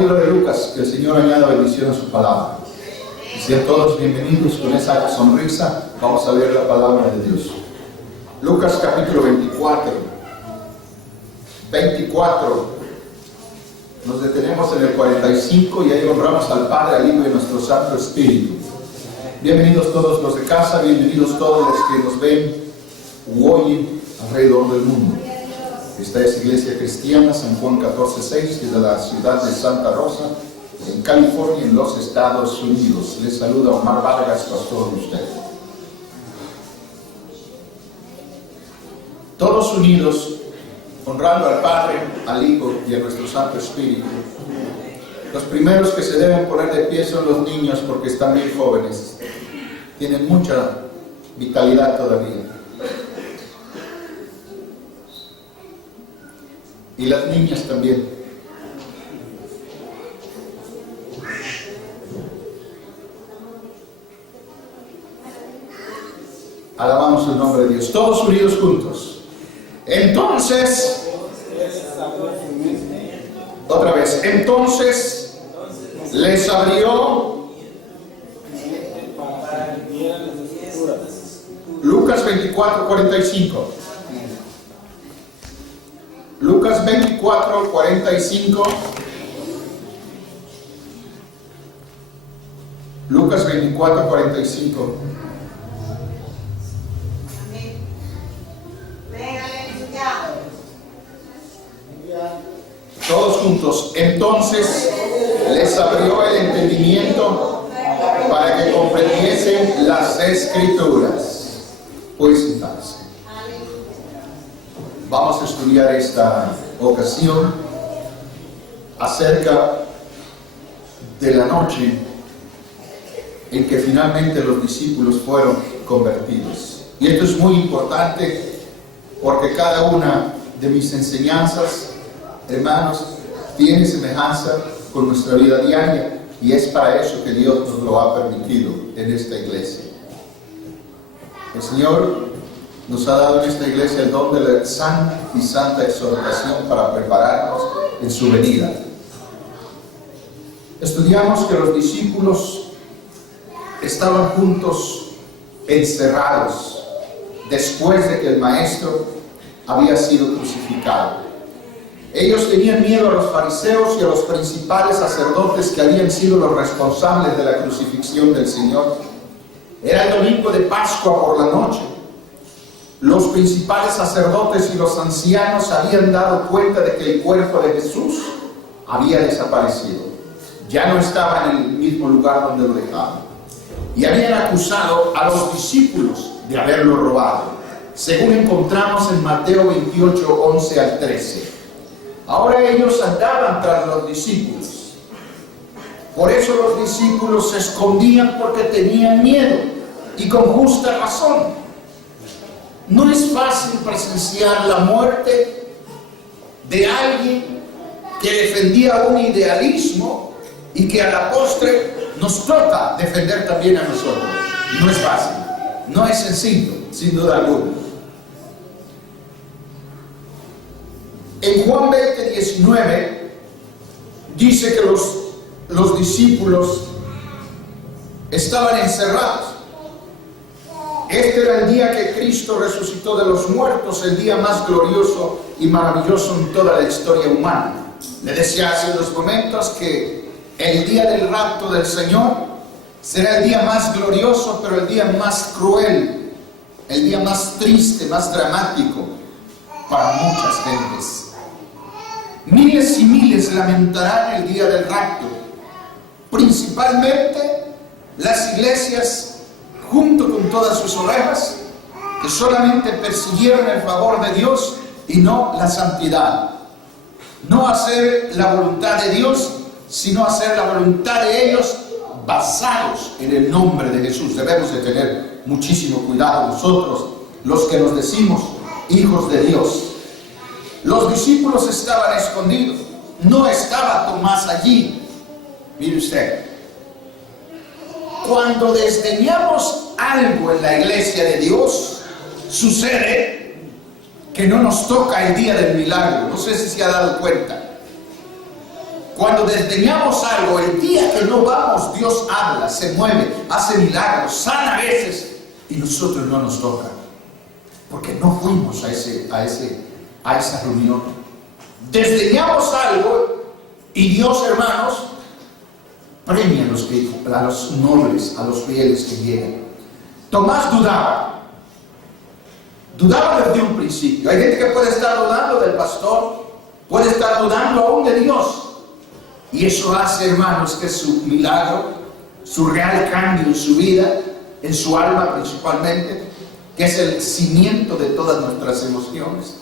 libro de Lucas, que el Señor añada bendición a su palabra. Y sean todos bienvenidos con esa sonrisa. Vamos a leer la palabra de Dios. Lucas capítulo 24. Nos detenemos en el 45 y ahí honramos al Padre, al Hijo y a nuestro Santo Espíritu. Bienvenidos todos los de casa, bienvenidos todos los que nos ven u oyen alrededor del mundo. Esta es Iglesia Cristiana San Juan 14:6, desde la ciudad de Santa Rosa, en California, en los Estados Unidos. Les saluda Omar Vargas, pastor de usted. Todos unidos, honrando al Padre, al Hijo y a nuestro Santo Espíritu. Los primeros que se deben poner de pie son los niños, porque están bien jóvenes. Tienen mucha vitalidad todavía. Y las niñas también. Alabamos el nombre de Dios. Todos unidos juntos. Entonces, otra vez, entonces les abrió Lucas 24:45. Lucas 24:45. Lucas 24:45. Todos juntos. Entonces les abrió el entendimiento para que comprendiesen las Escrituras. Pueden sentarse. Vamos a estudiar esta ocasión acerca de la noche en que finalmente los discípulos fueron convertidos. Y esto es muy importante porque cada una de mis enseñanzas, hermanos, tiene semejanza con nuestra vida diaria, y es para eso que Dios nos lo ha permitido en esta iglesia. El Señor nos ha dado en esta iglesia el don de la sana y santa exhortación para prepararnos en su venida. Estudiamos que los discípulos estaban juntos, encerrados, después de que el Maestro había sido crucificado. Ellos tenían miedo a los fariseos y a los principales sacerdotes que habían sido los responsables de la crucifixión del Señor. Era el domingo de Pascua por la noche. Los principales sacerdotes y los ancianos habían dado cuenta de que el cuerpo de Jesús había desaparecido. Ya no estaba en el mismo lugar donde lo dejaban. Y habían acusado a los discípulos de haberlo robado, según encontramos en Mateo 28, 11 al 13. Ahora ellos andaban tras los discípulos. Por eso los discípulos se escondían, porque tenían miedo, y con justa razón. No es fácil presenciar la muerte de alguien que defendía un idealismo y que a la postre nos toca defender también a nosotros. No es fácil, no es sencillo, sin duda alguna. En Juan 20:19 dice que los discípulos estaban encerrados. Este era el día que Cristo resucitó de los muertos, el día más glorioso y maravilloso en toda la historia humana. Le decía hace unos momentos que el día del rapto del Señor será el día más glorioso, pero el día más cruel, el día más triste, más dramático para muchas gentes. Miles y miles lamentarán el día del rapto, principalmente las iglesias junto con todas sus ovejas, que solamente persiguieron el favor de Dios y no la santidad. No hacer la voluntad de Dios, sino hacer la voluntad de ellos, basados en el nombre de Jesús. Debemos de tener muchísimo cuidado nosotros, los que nos decimos hijos de Dios. Los discípulos estaban escondidos. No estaba Tomás allí. Mire usted, cuando desdeñamos algo en la iglesia de Dios, sucede que no nos toca el día del milagro. No sé si se ha dado cuenta. Cuando desdeñamos algo, el día que no vamos, Dios habla, se mueve, hace milagros, sana a veces, y nosotros no nos toca, porque no fuimos a esa reunión. Desdeñamos algo y Dios, hermanos, premia a los nobles, a los fieles que llegan. Tomás dudaba desde un principio. Hay gente que puede estar dudando del pastor, puede estar dudando aún de Dios. Y eso hace, hermanos, que su milagro, su real cambio en su vida, en su alma principalmente, que es el cimiento de todas nuestras emociones,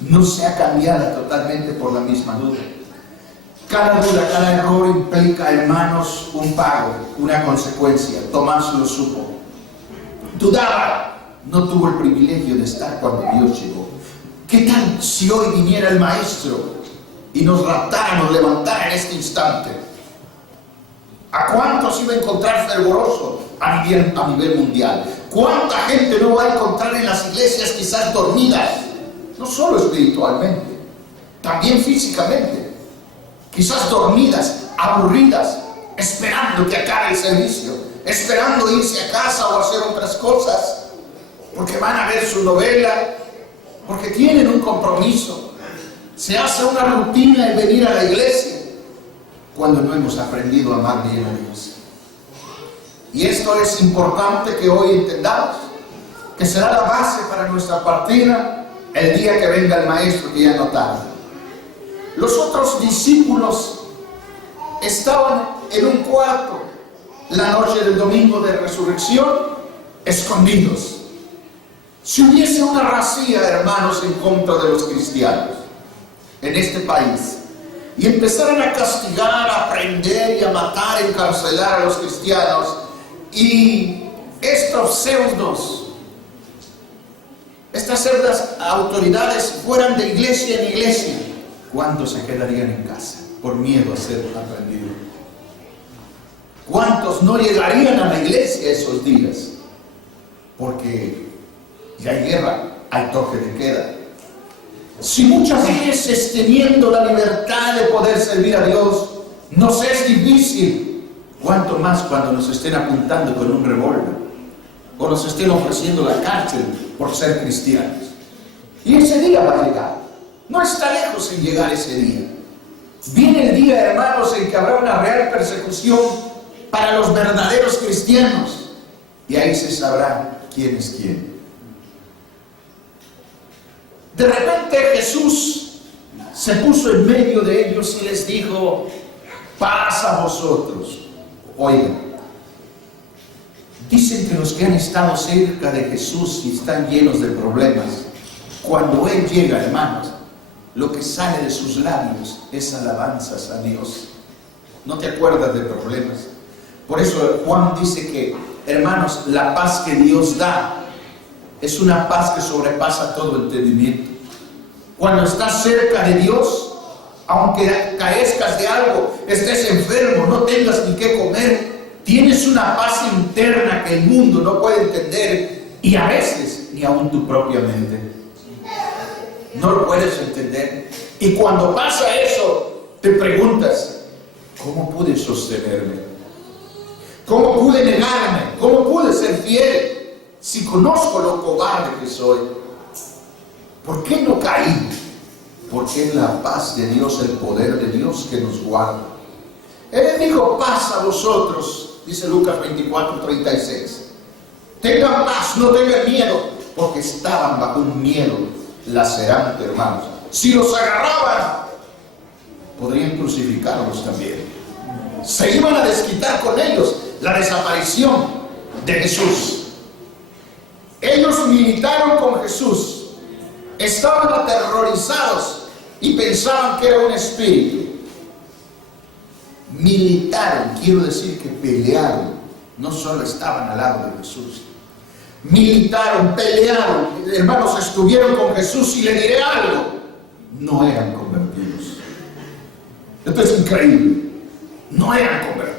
no sea cambiada totalmente por la misma duda. Cada duda, cada error implica, hermanos, un pago, una consecuencia. Tomás lo supo. Dudaba, no tuvo el privilegio de estar cuando Dios llegó. ¿Qué tal si hoy viniera el Maestro y nos raptara, nos levantara en este instante? ¿A cuántos iba a encontrar fervoroso a nivel mundial? ¿Cuánta gente no va a encontrar en las iglesias quizás dormidas? No solo espiritualmente, también físicamente. Quizás dormidas, aburridas, esperando que acabe el servicio, esperando irse a casa o hacer otras cosas, porque van a ver su novela, porque tienen un compromiso. Se hace una rutina el venir a la iglesia, cuando no hemos aprendido a amar bien a Dios. Y esto es importante que hoy entendamos, que será la base para nuestra partida el día que venga el Maestro, que ya no tarda. Los otros discípulos estaban en un cuarto la noche del domingo de resurrección, escondidos. Si hubiese una racía, hermanos, en contra de los cristianos en este país, y empezaran a castigar, a prender y a matar, encarcelar a los cristianos, y estos pseudos, estas pseudas autoridades fueran de iglesia en iglesia, ¿cuántos se quedarían en casa por miedo a ser aprendidos? ¿Cuántos no llegarían a la iglesia esos días? Porque ya hay guerra, hay toque de queda. Si muchas veces, teniendo la libertad de poder servir a Dios, nos es difícil, ¿cuánto más cuando nos estén apuntando con un revólver o nos estén ofreciendo la cárcel por ser cristianos? Y ese día va a llegar. No está lejos en llegar ese día. Viene el día, hermanos, en que habrá una real persecución para los verdaderos cristianos, y ahí se sabrá quién es quién. De repente Jesús se puso en medio de ellos y les dijo: paz a vosotros. Oigan, dicen que los que han estado cerca de Jesús y están llenos de problemas, cuando Él llega, hermanos, lo que sale de sus labios es alabanzas a Dios. No te acuerdas de problemas. Por eso Juan dice que, hermanos, la paz que Dios da es una paz que sobrepasa todo entendimiento. Cuando estás cerca de Dios, aunque carezcas de algo, estés enfermo, no tengas ni qué comer, tienes una paz interna que el mundo no puede entender, y a veces ni aún tu propia mente no lo puedes entender. Y cuando pasa eso, te preguntas: ¿cómo pude sostenerme? ¿Cómo pude negarme? ¿Cómo pude ser fiel si conozco lo cobarde que soy? ¿Por qué no caí? Porque es la paz de Dios, el poder de Dios que nos guarda. Él les dijo: paz a vosotros, dice Lucas 24:36. Tengan paz, no tengan miedo, porque estaban bajo un miedo lacerante, hermanos. Si los agarraban, podrían crucificarlos también. Se iban a desquitar con ellos la desaparición de Jesús. Ellos militaron con Jesús, estaban aterrorizados y pensaban que era un espíritu. Militaron, quiero decir que pelearon, no solo estaban al lado de Jesús. Militaron, pelearon, hermanos, estuvieron con Jesús, y le diré algo: no eran convertidos. Esto es increíble. No eran convertidos.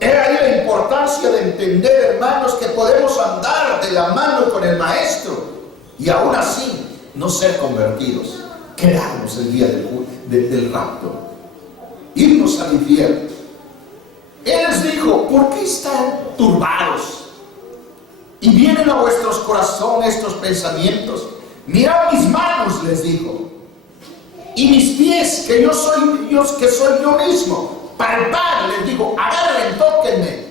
Era ahí la importancia de entender, hermanos, que podemos andar de la mano con el Maestro y aún así no ser convertidos, quedarnos el día del rapto. irnos al infierno. Él les dijo: ¿por qué están turbados? Y vienen a vuestros corazones estos pensamientos. Mirad mis manos, les dijo, y mis pies, que yo soy yo mismo. Palpad, les digo, agarren, tóquenme,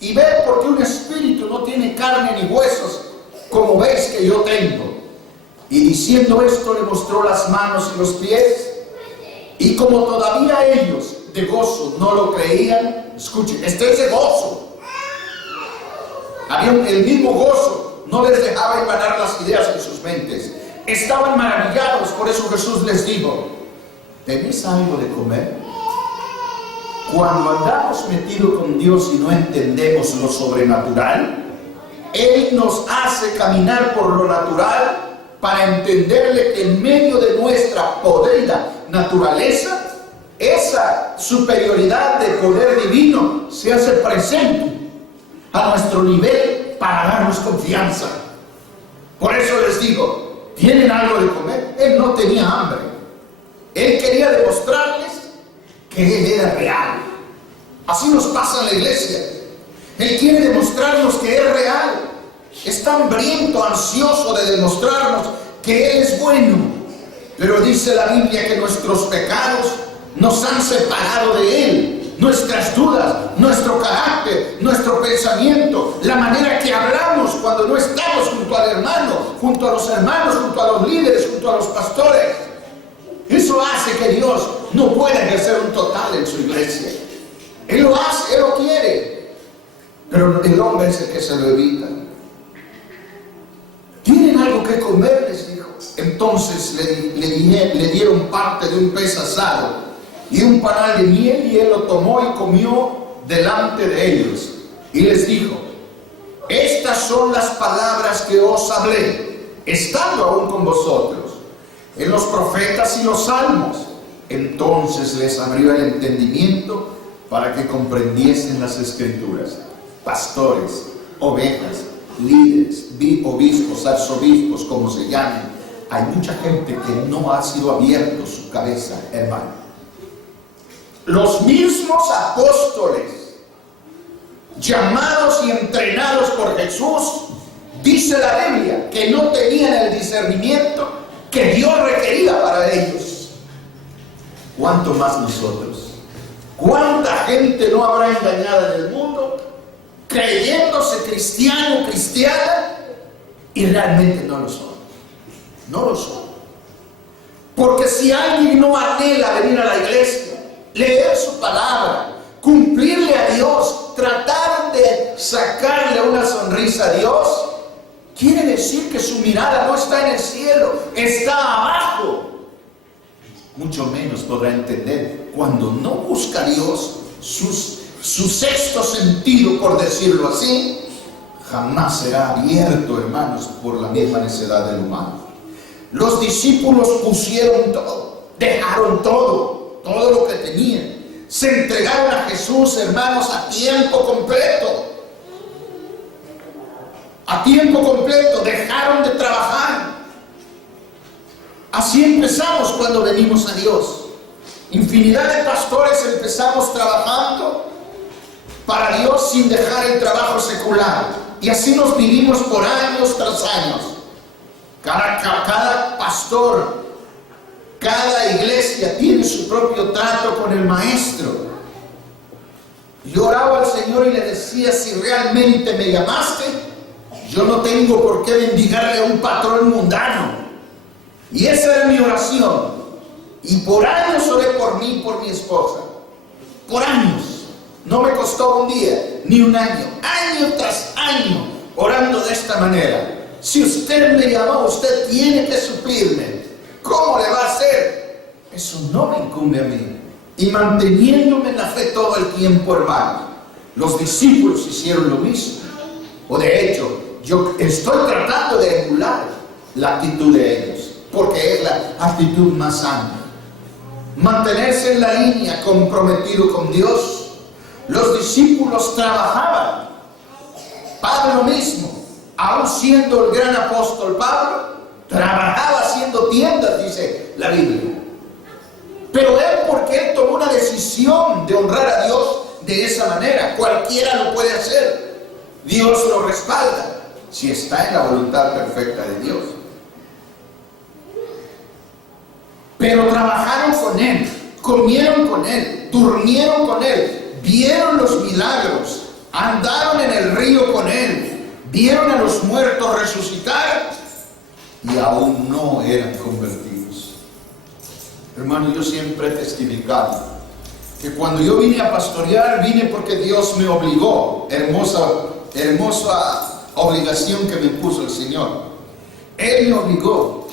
y ved, porque un espíritu no tiene carne ni huesos, como veis que yo tengo. Y diciendo esto, le mostró las manos y los pies. Y como todavía ellos de gozo no lo creían, escuchen, este es de gozo. Había el mismo gozo, no les dejaba empanar las ideas en sus mentes. Estaban maravillados, por eso Jesús les dijo: ¿tenéis algo de comer? Cuando andamos metidos con Dios y no entendemos lo sobrenatural, Él nos hace caminar por lo natural para entenderle que en medio de nuestra podrida naturaleza, esa superioridad de poder divino se hace presente a nuestro nivel para darnos confianza. Por eso les digo, ¿tienen algo de comer? Él no tenía hambre. Él quería demostrarles que Él era real. Así nos pasa en la iglesia. Él quiere demostrarnos que es real. Está hambriento, ansioso de demostrarnos que Él es bueno. Pero dice la Biblia que nuestros pecados nos han separado de Él. Nuestras dudas, nuestro carácter, nuestro pensamiento, la manera que hablamos cuando no estamos junto al hermano, junto a los hermanos, junto a los líderes, junto a los pastores. Eso hace que Dios no pueda ejercer un total en su iglesia. Él lo hace, Él lo quiere, pero el hombre es el que se lo evita. ¿Tienen algo que comer?, les dijo. Entonces le dieron parte de un pez asado y un panal de miel, y Él lo tomó y comió delante de ellos. Y les dijo: estas son las palabras que os hablé, estando aún con vosotros, en los profetas y los salmos. Entonces les abrió el entendimiento para que comprendiesen las Escrituras. Pastores, ovejas, líderes, obispos, arzobispos, como se llamen, hay mucha gente que no ha sido abierto su cabeza, hermano. Los mismos apóstoles, llamados y entrenados por Jesús, dice la Biblia que no tenían el discernimiento que Dios requería para ellos. ¿Cuánto más nosotros? ¿Cuánta gente no habrá engañada en el mundo creyéndose cristiano, cristiana, y realmente no lo son? No lo son. Porque si alguien no anhela venir a la iglesia, leer su palabra, cumplirle a Dios, tratar de sacarle una sonrisa a Dios, quiere decir que su mirada no está en el cielo, está abajo. Mucho menos podrá entender cuando no busca a Dios su sexto sentido, por decirlo así, jamás será abierto, hermanos, por la misma necedad del humano. Los discípulos pusieron todo, dejaron todo lo que tenían, se entregaron a Jesús, hermanos, a tiempo completo. A tiempo completo, dejaron de trabajar. Así empezamos cuando venimos a Dios. Infinidad de pastores empezamos trabajando para Dios sin dejar el trabajo secular. Y así nos vivimos por años tras años. Cada pastor, cada iglesia tiene su propio trato con el maestro. Yo oraba al Señor y le decía: si realmente me llamaste, yo no tengo por qué mendigarle a un patrón mundano. Y esa era mi oración. Y por años oré por mí y por mi esposa. Por años. No me costó un día, ni un año. Año tras año, orando de esta manera. Si usted me llamó, usted tiene que suplirme. ¿Cómo le va a hacer? Eso no me incumbe a mí. Y manteniéndome en la fe todo el tiempo, hermano. Los discípulos hicieron lo mismo. O de hecho, yo estoy tratando de emular la actitud de ellos, porque es la actitud más sana. Mantenerse en la línea, comprometido con Dios. Los discípulos trabajaban. Pablo mismo, aún siendo el gran apóstol Pablo, trabajaba haciendo tiendas, dice la Biblia. Pero él, porque él tomó una decisión de honrar a Dios de esa manera. Cualquiera lo puede hacer. Dios lo respalda si está en la voluntad perfecta de Dios. Pero trabajaron con Él, comieron con Él, durmieron con Él, vieron los milagros, andaron en el río con Él, vieron a los muertos resucitar y aún no eran convertidos. Hermano, yo siempre he testificado que cuando yo vine a pastorear, vine porque Dios me obligó. Hermosa obligación que me puso el Señor. Él me obligó.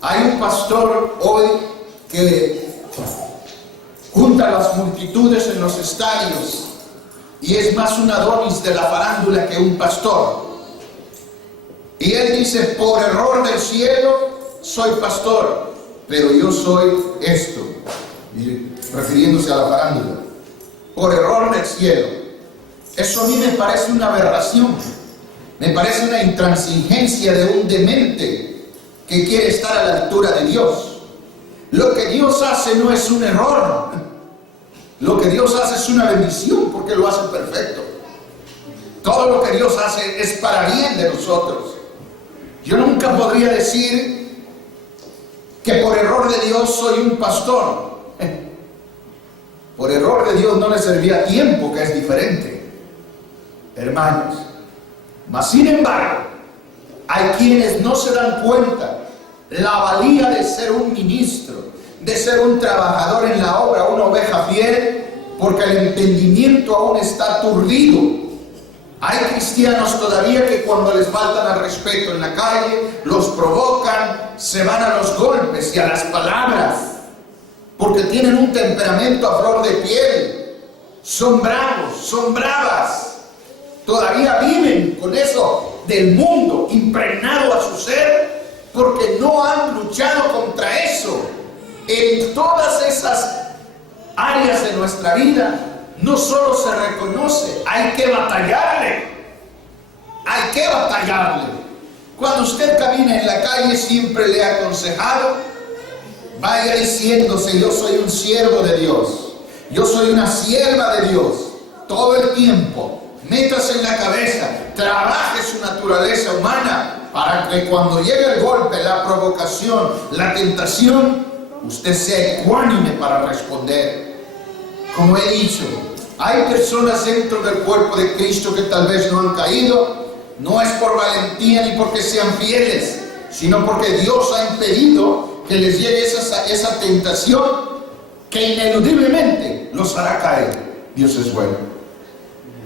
Hay un pastor hoy que junta las multitudes en los estadios y es más un Adonis de la farándula que un pastor. Y él dice: por error del cielo soy pastor, pero yo soy esto, refiriéndose a la farándula. Por error del cielo. Eso a mí me parece una aberración, me parece una intransigencia de un demente que quiere estar a la altura de Dios. Lo que Dios hace no es un error, lo que Dios hace es una bendición, porque lo hace perfecto. Todo lo que Dios hace es para bien de nosotros. Yo nunca podría decir que por error de Dios soy un pastor. Por error de Dios no le servía tiempo, que es diferente, hermanos. Mas sin embargo, hay quienes no se dan cuenta la valía de ser un ministro, de ser un trabajador en la obra, una oveja fiel, porque el entendimiento aún está aturdido. Hay cristianos todavía que cuando les faltan al respeto en la calle, los provocan, se van a los golpes y a las palabras, porque tienen un temperamento a flor de piel. Son bravos, son bravas. Todavía viven con eso del mundo impregnado a su ser, porque no han luchado contra eso. En todas esas áreas de nuestra vida no solo se reconoce, hay que batallarle. Hay que batallarle. Cuando usted camina en la calle, siempre le he aconsejado: vaya diciéndose: yo soy un siervo de Dios, yo soy una sierva de Dios. Todo el tiempo métase en la cabeza, trabaje su naturaleza humana, para que cuando llegue el golpe, la provocación, la tentación, usted sea ecuánime para responder. Como he dicho, hay personas dentro del cuerpo de Cristo que tal vez no han caído, no es por valentía ni porque sean fieles, sino porque Dios ha impedido que les llegue esa tentación que ineludiblemente los hará caer. Dios es bueno.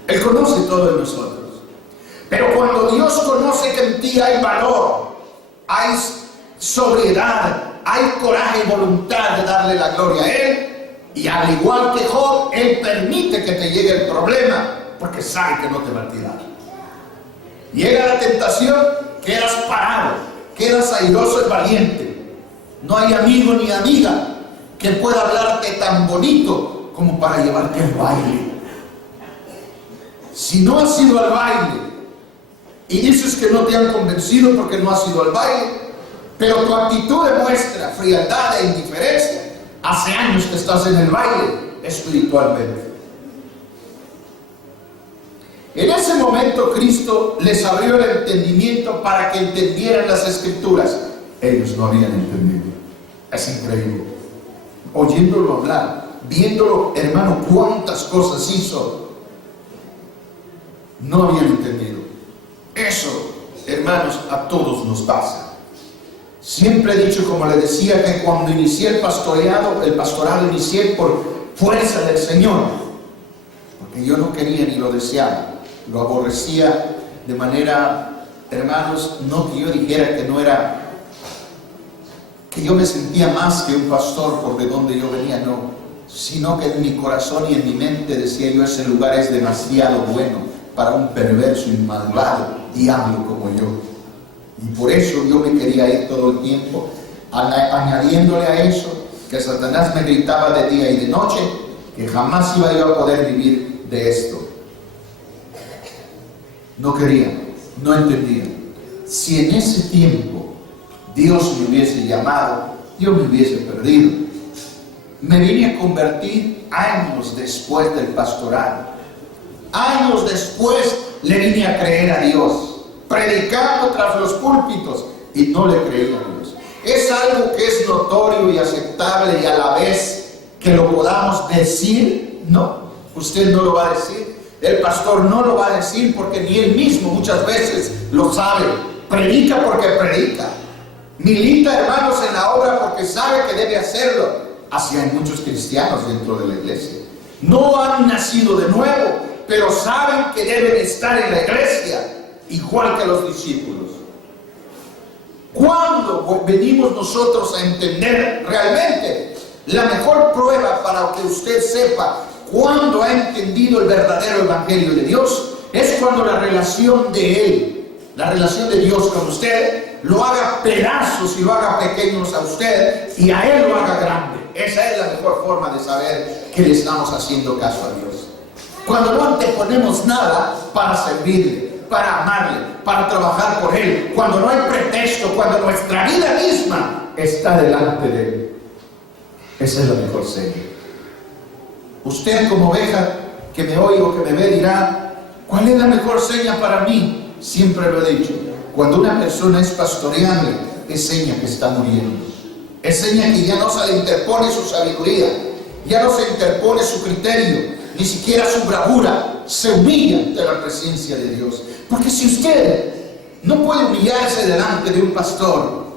Él conoce todo de nosotros. Pero cuando Dios conoce que en ti hay valor, hay sobriedad, hay coraje y voluntad de darle la gloria a Él, y al igual que Job, Él permite que te llegue el problema, porque sabe que no te va a tirar. Llega la tentación, quedas parado, quedas airoso y valiente. No hay amigo ni amiga que pueda hablarte tan bonito como para llevarte al baile. Si no has ido al baile y dices que no te han convencido porque no has ido al baile, pero tu actitud demuestra frialdad e indiferencia, hace años que estás en el baile espiritualmente. En ese momento Cristo les abrió el entendimiento para que entendieran las Escrituras. Ellos no habían entendido. Es increíble. Oyéndolo hablar, viéndolo, hermano, cuántas cosas hizo, no habían entendido. Eso, hermanos, a todos nos pasa. Siempre he dicho, como le decía, que cuando inicié el pastorado inicié por fuerza del Señor, porque yo no quería ni lo deseaba, lo aborrecía de manera, hermanos, no que yo dijera que no era, que yo me sentía más que un pastor por de donde yo venía, no, sino que en mi corazón y en mi mente decía yo: ese lugar es demasiado bueno para un perverso y malvado diablo como yo. Y por eso yo me quería ir todo el tiempo, añadiéndole a eso que Satanás me gritaba de día y de noche que jamás iba yo a poder vivir de esto. No quería, no entendía. Si en ese tiempo Dios me hubiese llamado, yo me hubiese perdido. me vine a convertir años después del pastorado. Años después le vine a creer a Dios, predicando tras los púlpitos, y no le creí a Dios. ¿Es algo que es notorio y aceptable y a la vez que lo podamos decir? No, usted no lo va a decir. El pastor no lo va a decir porque ni él mismo muchas veces lo sabe. Predica porque predica. Milita, hermanos, en la obra porque sabe que debe hacerlo. Así hay muchos cristianos dentro de la iglesia. No han nacido de nuevo, pero saben que deben estar en la iglesia, igual que los discípulos. ¿Cuándo venimos nosotros a entender realmente? La mejor prueba para que usted sepa cuándo ha entendido el verdadero evangelio de Dios es cuando la relación de Él, la relación de Dios con usted, lo haga pedazos y lo haga pequeños a usted y a Él lo haga grande. Esa es la mejor forma de saber que le estamos haciendo caso a Dios. Cuando no anteponemos nada para servirle, para amarle, para trabajar por Él, cuando no hay pretexto, cuando nuestra vida misma está delante de Él. Esa es la mejor señal. Usted como oveja que me oye o que me ve dirá, ¿cuál es la mejor seña para mí? Siempre lo he dicho, cuando una persona es pastoreable, es seña que está muriendo. Es seña que ya no se le interpone su sabiduría, ya no se interpone su criterio, ni siquiera su bravura, se humilla ante la presencia de Dios. Porque si usted no puede humillarse delante de un pastor,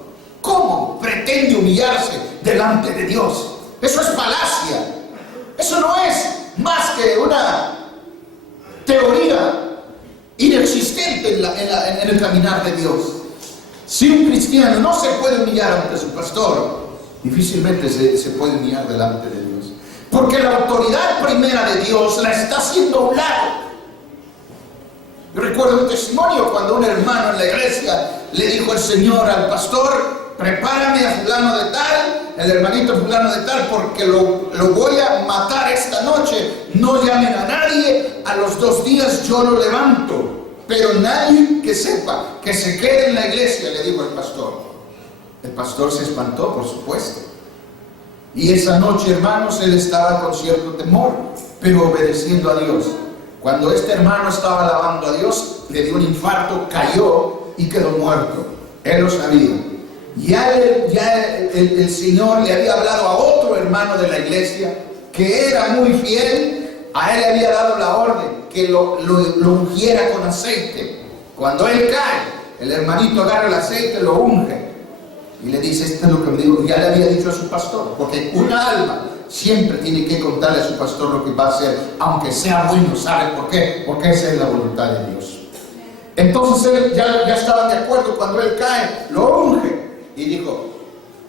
¿cómo pretende humillarse delante de Dios? Eso es falacia. Eso no es más que una teoría inexistente en el caminar de Dios. Si un cristiano no se puede humillar ante su pastor, difícilmente se puede humillar delante de Dios. Porque la autoridad primera de Dios la está haciendo a un lado. Yo recuerdo un testimonio cuando un hermano en la iglesia le dijo el Señor al pastor, prepárame a fulano de tal, el hermanito fulano de tal, porque lo voy a matar esta noche. No llamen a nadie, a los 2 días yo lo levanto. Pero nadie que sepa, que se quede en la iglesia, le dijo el pastor. El pastor se espantó, por supuesto. Y esa noche, hermanos, él estaba con cierto temor, pero obedeciendo a Dios. Cuando este hermano estaba alabando a Dios, le dio un infarto, cayó y quedó muerto. Él lo sabía. Ya el Señor le había hablado a otro hermano de la iglesia que era muy fiel. A él le había dado la orden que lo ungiera con aceite. Cuando él cae, el hermanito agarra el aceite, lo unge y le dice, esto es lo que me dijo. Ya le había dicho a su pastor, porque una alma siempre tiene que contarle a su pastor lo que va a hacer, aunque sea bueno. ¿Sabe por qué? Porque esa es la voluntad de Dios. Entonces él ya estaban de acuerdo. Cuando él cae, lo unge y dijo,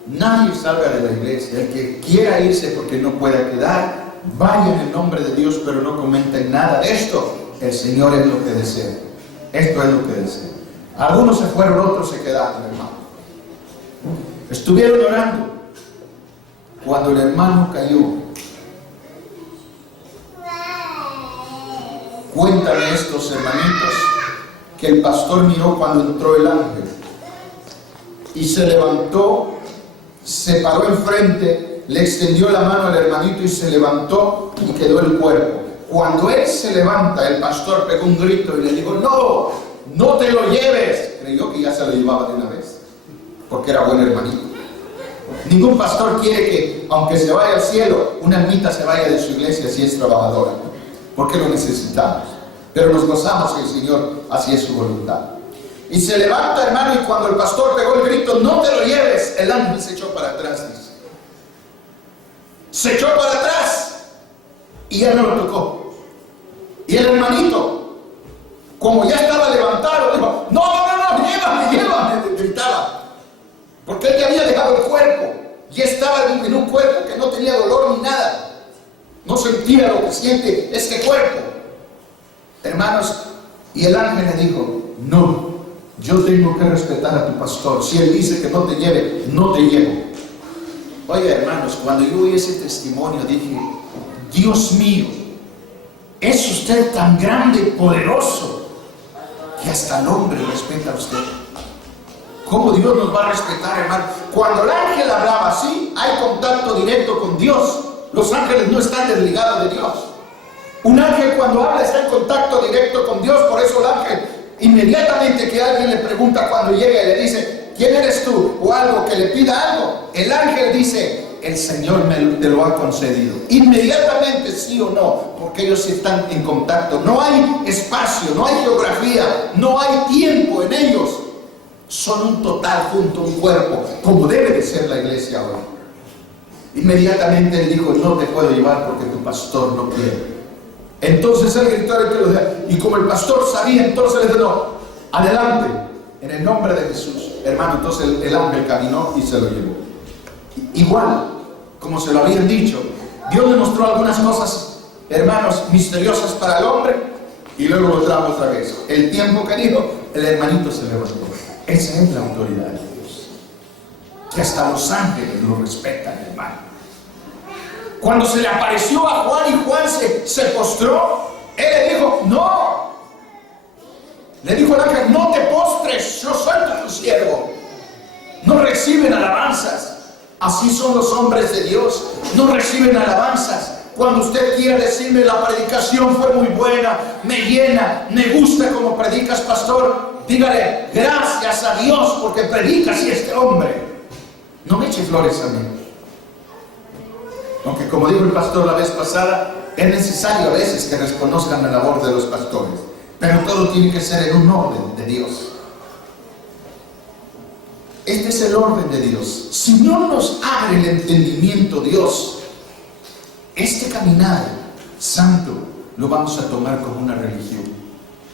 nadie salga de la iglesia. El que quiera irse porque no pueda quedar, vaya en el nombre de Dios, pero no comenten nada de esto. El Señor es lo que desea. Esto es lo que desea. Algunos se fueron, otros se quedaron, hermano. Estuvieron orando. Cuando el hermano cayó, cuéntame estos hermanitos que el pastor miró cuando entró el ángel y se levantó, se paró enfrente, le extendió la mano al hermanito y se levantó y quedó el cuerpo. Cuando él se levanta, el pastor pegó un grito y le dijo, no, no te lo lleves. Creyó que ya se lo llevaba de una vez, porque era buen hermanito. Ningún pastor quiere que, aunque se vaya al cielo, una almita se vaya de su iglesia si es trabajadora, porque lo necesitamos. Pero nos gozamos que el Señor así es su voluntad. Y se levanta, hermano, y cuando el pastor pegó el grito, no te lo lleves, el ángel se echó para atrás, dice. Se echó para atrás y ya no lo tocó. Y el hermanito, como ya estaba levantado, dijo, no, llévame, gritaba. Porque él ya había dejado el cuerpo y estaba en un cuerpo que no tenía dolor ni nada. No sentía lo que siente este cuerpo. Hermanos, y el ángel le dijo, no, yo tengo que respetar a tu pastor. Si él dice que no te lleve, no te llevo. Oye, hermanos, cuando yo oí ese testimonio dije, Dios mío, es usted tan grande y poderoso que hasta el hombre respeta a usted. ¿Cómo Dios nos va a respetar, hermano? Cuando el ángel hablaba así, hay contacto directo con Dios. Los ángeles no están desligados de Dios. Un ángel cuando habla está en contacto directo con Dios. Por eso el ángel, inmediatamente que alguien le pregunta cuando llega y le dice, ¿quién eres tú? O algo, que le pida algo, el ángel dice, el Señor te lo ha concedido. Inmediatamente sí o no, porque ellos están en contacto. No hay espacio, no hay geografía, no hay tiempo en ellos. Son un total junto, un cuerpo, como debe de ser la iglesia hoy. Inmediatamente él dijo, no te puedo llevar porque tu pastor no quiere. Entonces él gritó, y como el pastor sabía, entonces le dijo, no, adelante, en el nombre de Jesús. Hermano, entonces el ángel caminó y se lo llevó. Igual, como se lo habían dicho, Dios le mostró algunas cosas, hermanos, misteriosas para el hombre, y luego lo trajo otra vez. El tiempo que dijo, el hermanito se levantó. Esa es la autoridad de Dios, que hasta los ángeles lo respetan, hermano. Cuando se le apareció a Juan y Juan se postró, él le dijo, no. Le dijo al ángel, no te postres, yo soy tu siervo. No reciben alabanzas. Así son los hombres de Dios, no reciben alabanzas. Cuando usted quiera decirme, la predicación fue muy buena, me llena, me gusta como predicas, pastor, dígale, gracias a Dios porque predicas y este hombre. No me eche flores a mí. Aunque como dijo el pastor la vez pasada, es necesario a veces que reconozcan la labor de los pastores, pero todo tiene que ser en un orden de Dios. Este es el orden de Dios. Si no nos abre el entendimiento Dios, este caminar santo lo vamos a tomar como una religión.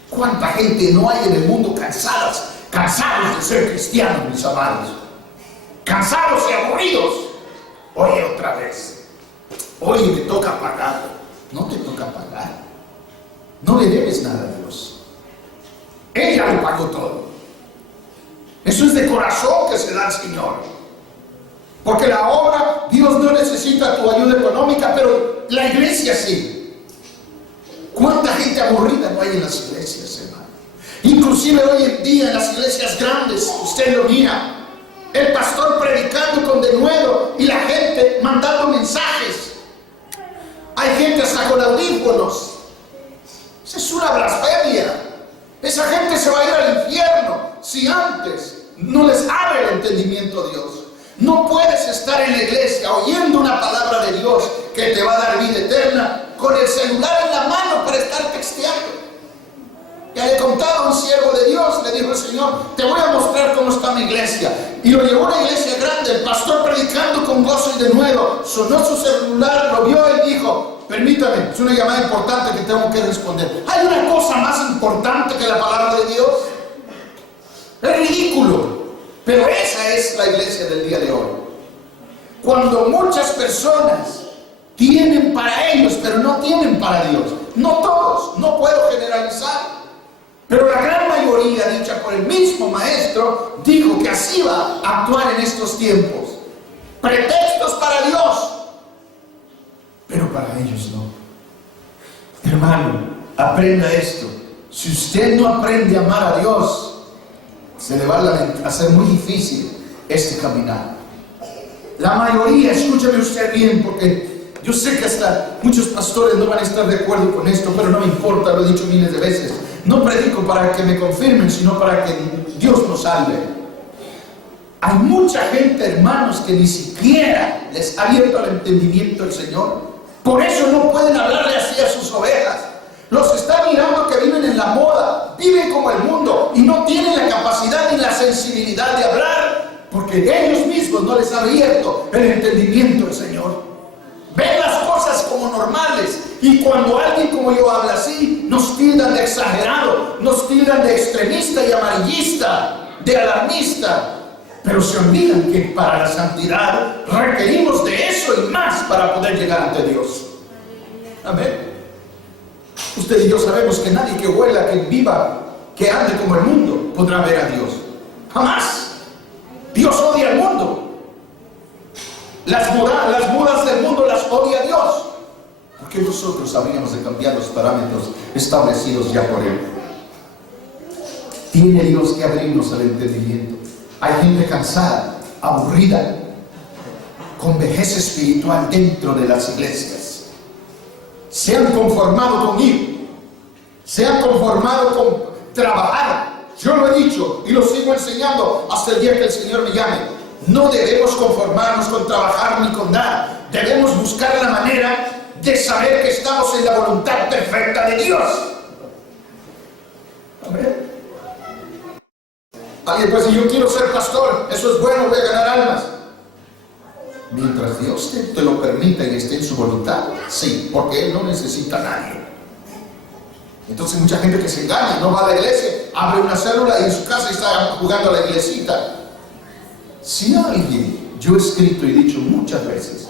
¿Cuánta gente no hay en el mundo cansados de ser cristianos, mis amados? Cansados y aburridos. Oye, otra vez. Oye, me toca pagar. No te toca pagar. No le debes nada a Dios. Ella lo pagó todo. Eso es de corazón que se da al Señor. Porque la obra, Dios no necesita tu ayuda económica, pero la iglesia sí. ¿Cuánta gente aburrida no hay en las iglesias, hermano? Inclusive hoy en día en las iglesias grandes, usted lo mira, el pastor predicando con denuedo y la gente mandando mensajes. Hay gente hasta con audífonos. Esa es una blasfemia. Esa gente se va a ir al infierno si antes no les abre el entendimiento a Dios. No puedes estar en la iglesia oyendo una palabra de Dios que te va a dar vida eterna con el celular en la mano para estar texteando. Ya le contaba a un siervo de Dios, le dijo el Señor, te voy a mostrar cómo está mi iglesia. Y lo llevó a una iglesia grande, el pastor predicando con gozo y denuedo. Sonó su celular, lo vio y dijo, permítame, es una llamada importante que tengo que responder. ¿Hay una cosa más importante que la palabra de Dios? Es ridículo, pero esa es la iglesia del día de hoy. Cuando muchas personas tienen para ellos, pero no tienen para Dios. No todos, no puedo generalizar, pero la gran mayoría, dicha por el mismo maestro, dijo que así va a actuar en estos tiempos. Pretextos para Dios, pero para ellos no. Hermano, aprenda esto. Si usted no aprende a amar a Dios, se le va a hacer muy difícil este caminar. La mayoría, escúcheme usted bien, porque yo sé que hasta muchos pastores no van a estar de acuerdo con esto, pero no me importa, lo he dicho miles de veces. No predico para que me confirmen, sino para que Dios nos salve. Hay mucha gente, hermanos, que ni siquiera les ha abierto el entendimiento del Señor. Por eso no pueden hablarle así a sus ovejas. Los está mirando que viven en la moda, viven como el mundo y no tienen la capacidad ni la sensibilidad de hablar, porque ellos mismos no les ha abierto el entendimiento del Señor. Ven las cosas como normales, y cuando alguien como yo habla así, nos tildan de exagerado, nos tildan de extremista y amarillista, de alarmista. Pero se olvidan que para la santidad requerimos de eso y más para poder llegar ante Dios. Amén. Usted y yo sabemos que nadie que huela, que viva, que ande como el mundo podrá ver a Dios. Jamás. Dios odia al mundo. Las modas del mundo las odia Dios. ¿Por qué nosotros habríamos de cambiar los parámetros establecidos ya por Él? Tiene Dios que abrirnos al entendimiento. Hay gente cansada, aburrida. con vejez espiritual dentro de las iglesias. Se han conformado con ir, se han conformado con trabajar. Yo lo he dicho y lo sigo enseñando hasta el día que el Señor me llame. No debemos conformarnos con trabajar ni con nada. Debemos buscar la manera de saber que estamos en la voluntad perfecta de Dios. Amén. Alguien puede decir, yo quiero ser pastor, eso es bueno, voy a ganar almas. Mientras Dios te lo permita y esté en su voluntad, sí, porque Él no necesita a nadie. Entonces mucha gente que se engaña, no va a la iglesia, abre una célula y en su casa está jugando a la iglesita. Si alguien, yo he escrito y dicho muchas veces,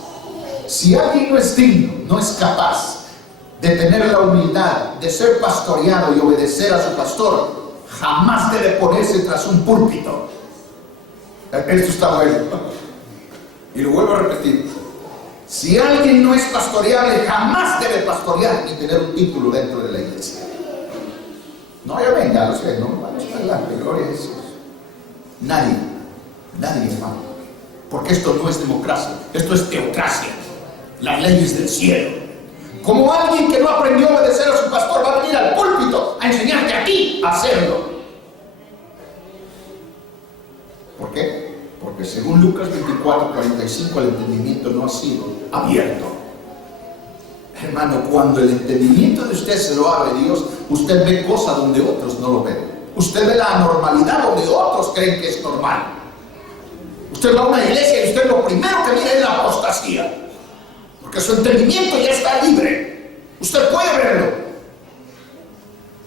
si alguien no es digno, no es capaz de tener la humildad de ser pastoreado y obedecer a su pastor, jamás debe ponerse tras un púlpito. Esto está bueno. Y lo vuelvo a repetir. Si alguien no es pastoreable, jamás debe pastorear ni tener un título dentro de la iglesia. No, ya venga, no sé, no, vamos adelante, gloria a Jesús. Nadie, hermano. Porque esto no es democracia, esto es teocracia. Las leyes del cielo. Como alguien que no aprendió a obedecer a su pastor va a venir al púlpito a enseñarte a ti a hacerlo. ¿Por qué? Porque según Lucas 24:45 el entendimiento no ha sido abierto. Hermano, cuando el entendimiento de usted se lo abre Dios, usted ve cosas donde otros no lo ven. Usted ve la anormalidad donde otros creen que es normal. Usted va a una iglesia y usted lo primero que mira es la apostasía. Porque su entendimiento ya está libre. Usted puede verlo.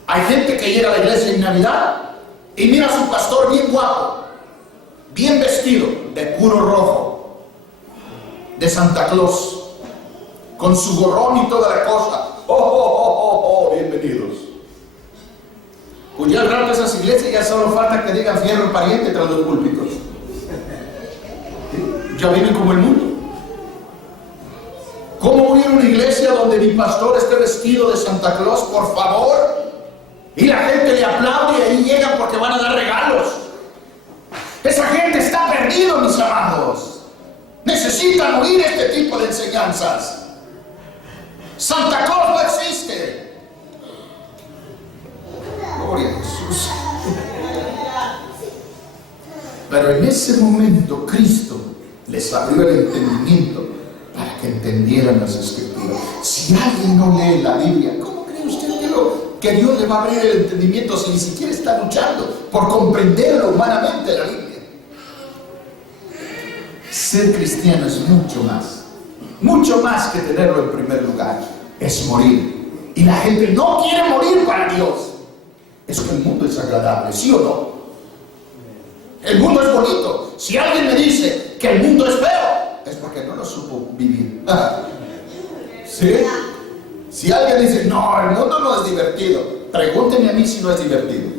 Hay gente que llega a la iglesia en Navidad y mira a su pastor bien guapo, bien vestido, de puro rojo, de Santa Claus, con su gorrón y toda la cosa. Bienvenidos. Pues ya al rato esas iglesias ya solo falta que digan fierro pariente tras los púlpitos. Ya viven como el mundo. ¿Cómo voy a una iglesia donde mi pastor esté vestido de Santa Claus, por favor? Y la gente le aplaude y ahí llegan porque van a dar regalos. Esa gente está perdida, mis amados. Necesitan oír este tipo de enseñanzas. Santa Claus no existe. Gloria a Jesús. Pero en ese momento Cristo les abrió el entendimiento para que entendieran las Escrituras. Si alguien no lee la Biblia, ¿cómo cree usted que Dios le va a abrir el entendimiento si ni siquiera está luchando por comprenderlo humanamente la Biblia? Ser cristiano es mucho más que tenerlo en primer lugar. Es morir. Y la gente no quiere morir para Dios. Es que el mundo es agradable, ¿sí o no? El mundo es bonito. Si alguien me dice que el mundo es feo, es porque no lo supo vivir. ¿Sí? Si alguien dice, no, el mundo no es divertido, pregúnteme a mí si no es divertido.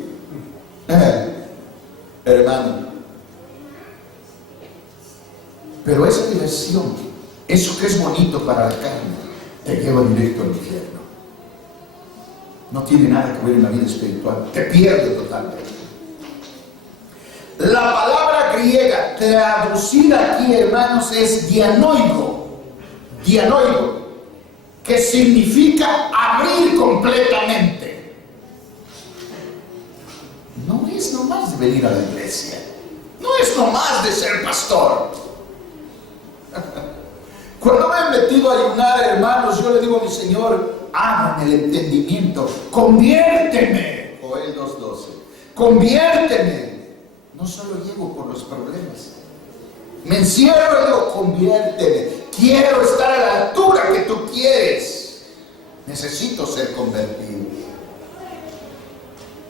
Hermano. Pero esa diversión, eso que es bonito para la carne, te lleva directo al infierno. No tiene nada que ver en la vida espiritual. Te pierde totalmente. La palabra griega traducida aquí, hermanos, es dianoigo. Dianoigo, que significa abrir completamente. No es nomás de venir a la iglesia. No es nomás de ser pastor. Cuando me he metido a ayunar, hermanos, yo le digo a mi Señor, ábrame el entendimiento, conviérteme. Joel 2:12. Conviérteme. No solo llego por los problemas. Me encierro y digo, conviérteme. Quiero estar a la altura que tú quieres. Necesito ser convertido.